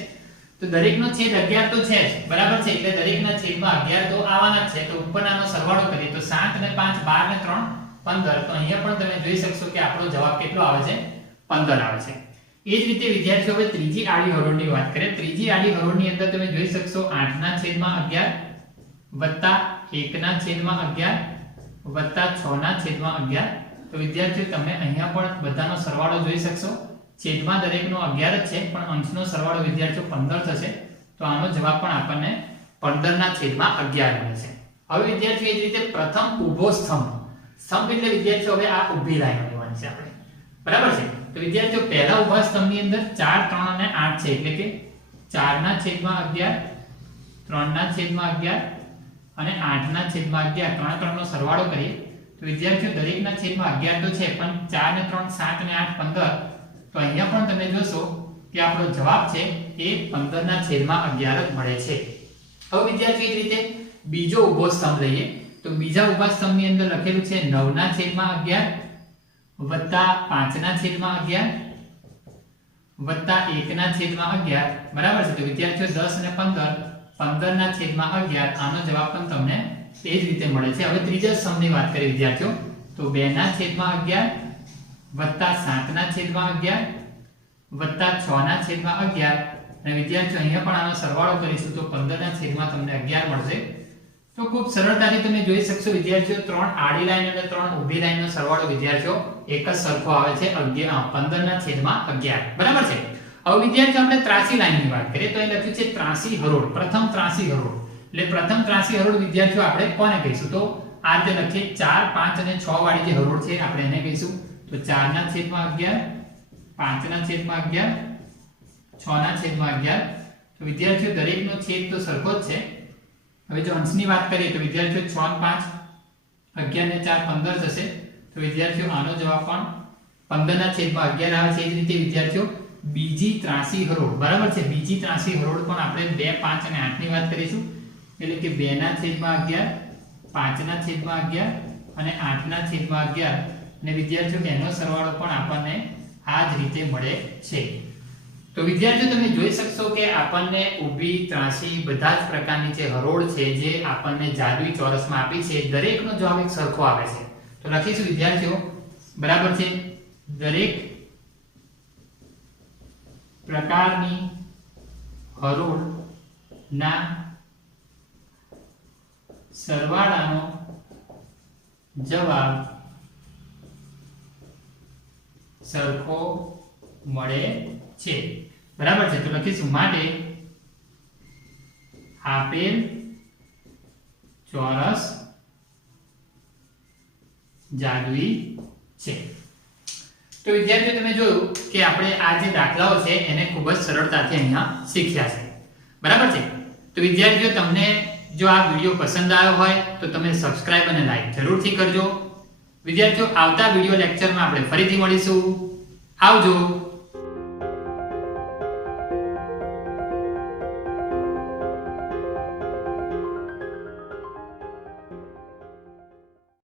તો દરેકનો છેદ 11 તો છે જ. બરાબર છે. એટલે દરેકના છેદમાં 11 તો આવવાના જ છે. તો ઉપરનાનો સરવાળો કરીએ તો 7 અને 5 12 અને 3 15. તો અહીંયા પણ તમે જોઈ શકશો કે આપણો જવાબ કેટલો આવે છે? 15 આવે છે. એ જ રીતે વિદ્યાર્થીઓ હવે ત્રીજી આડી હરોળની વાત કરીએ. ત્રીજી આડી હરોળની અંદર તમે જોઈ શકશો 8/11 વત્તા 1/11 વત્તા 6/11. તો વિદ્યાર્થીઓ તમે અહીંયા પણ બધાનો સરવાળો જોઈ શકશો. છેદમાં દરેકનો 11 જ છે પણ અંશનો સરવાળો વિદ્યાર્થીઓ 15 થશે. તો આનો જવાબ પણ આપણને 15/11 મળે છે. હવે વિદ્યાર્થીઓ એ જ રીતે પ્રથમ ઊભો સ્તંભ. સ્તંભ એટલે વિદ્યાર્થીઓ હવે આ ઊભી લાઈન લેવાની છે આપણે. બરાબર છે. તો વિદ્યાર્થીઓ પહેલા ઊભા સ્તંભની અંદર 4, 3 અને 8 છે, એટલે કે 4/11 3/11 અને 8/11. 3 નો સરવાળો કરીએ તો વિદ્યાર્થીઓ દરેકના છેદમાં 11 તો છે પણ 4 ને 3 7 અને 8 15. તો અહીંયા પણ તમે જોશો કે આપણો જવાબ છે એ 15/11 જ મળે છે. હવે વિદ્યાર્થીઓ એ જ રીતે બીજો ઊભો સ્તંભ લઈએ. તો બીજા ઊભા સ્તંભની અંદર લખેલું છે 9/11 વત્તા 5/11 વત્તા 1/11. બરાબર છે. તો વિદ્યાર્થીઓ 10 અને 15 15/11. આનો જવાબ પણ તમને એ જ રીતે મળે છે. હવે ત્રીજા સ્તંભની વાત કરીએ વિદ્યાર્થીઓ તો 2/11 વત્તા 7/11 વત્તા 6/11. અને વિદ્યાર્થીઓ અહીંયા પણ આનો સરવાળો કરીશું તો 15/11 તમને 11 મળશે. તો ખૂબ સરળતાથી તમે જોઈ શકશો વિદ્યાર્થીઓ 3 આડી લાઈન અને 3 ઊભી લાઈનનો સરવાળો વિદ્યાર્થીઓ એક જ સરખો આવે છે 15/11. બરાબર છે. હવે વિદ્યાર્થીઓ આપણે ત્રાસી લાઈનની વાત કરીએ તો અહીં લખ્યું છે ત્રાસી હરોળ. પ્રથમ ત્રાસી હરોળ એટલે પ્રથમ ત્રાસી હરોળ વિદ્યાર્થીઓ આપણે કોને કહીશું? તો આ રીતે લખીએ 4, 5 અને 6 વાળી જે હરોળ છે આપણે એને કહીશું તો 4/11 5/11 6/11. તો વિદ્યાર્થીઓ દરેકનો છેદ તો સરખો જ છે. હવે જો અંશની વાત કરીએ તો વિદ્યાર્થીઓ 6 અને 5 11 ને 4 15 થશે. તો વિદ્યાર્થીઓ આનો જવાબ પણ 15/11 આવે છે. એ જ રીતે વિદ્યાર્થીઓ બીજી ત્રાસી હરોળ. બરાબર છે. બીજી ત્રાસી હરોળ પણ આપણે 2, 5 અને 8 ની વાત કરીશું. એટલે કે 2/11 5/11 અને 8/11. અને વિદ્યાર્થીઓ એનો સરવાળો પણ આપણને આ જ રીતે મળે છે. તો વિદ્યાર્થીઓ તમે જોઈ શકશો કે આપણને ઊભી ત્રાસી બધા જ પ્રકારની જે હરોળ છે જે આપણને જાદુઈ ચોરસમાં આપી છે દરેકનો જવાબ એક સરખો આવે છે. તો લખીશું વિદ્યાર્થીઓ બરાબર છે દરેક પ્રકારની હરોળના સરવાળાનો જવાબ સરખો મળે છે. બરાબર છે. તો લખીશું માટે આપેલ ચોરસ જાદુઈ છે. તો વિદ્યાર્થીઓ તમે જોયું કે આપણે આ જે દાખલાઓ છે એને ખૂબ જ સરળતાથી અહીંયા શીખ્યા છે, બરાબર છે? તો વિદ્યાર્થીઓ તમને જો આ વિડીયો પસંદ આવ્યો હોય તો તમે સબસ્ક્રાઇબ અને લાઈક જરૂરથી કરજો. વિદ્યાર્થીઓ આવતા વિડીયો લેક્ચરમાં આપણે ફરીથી મળીશું. આવજો.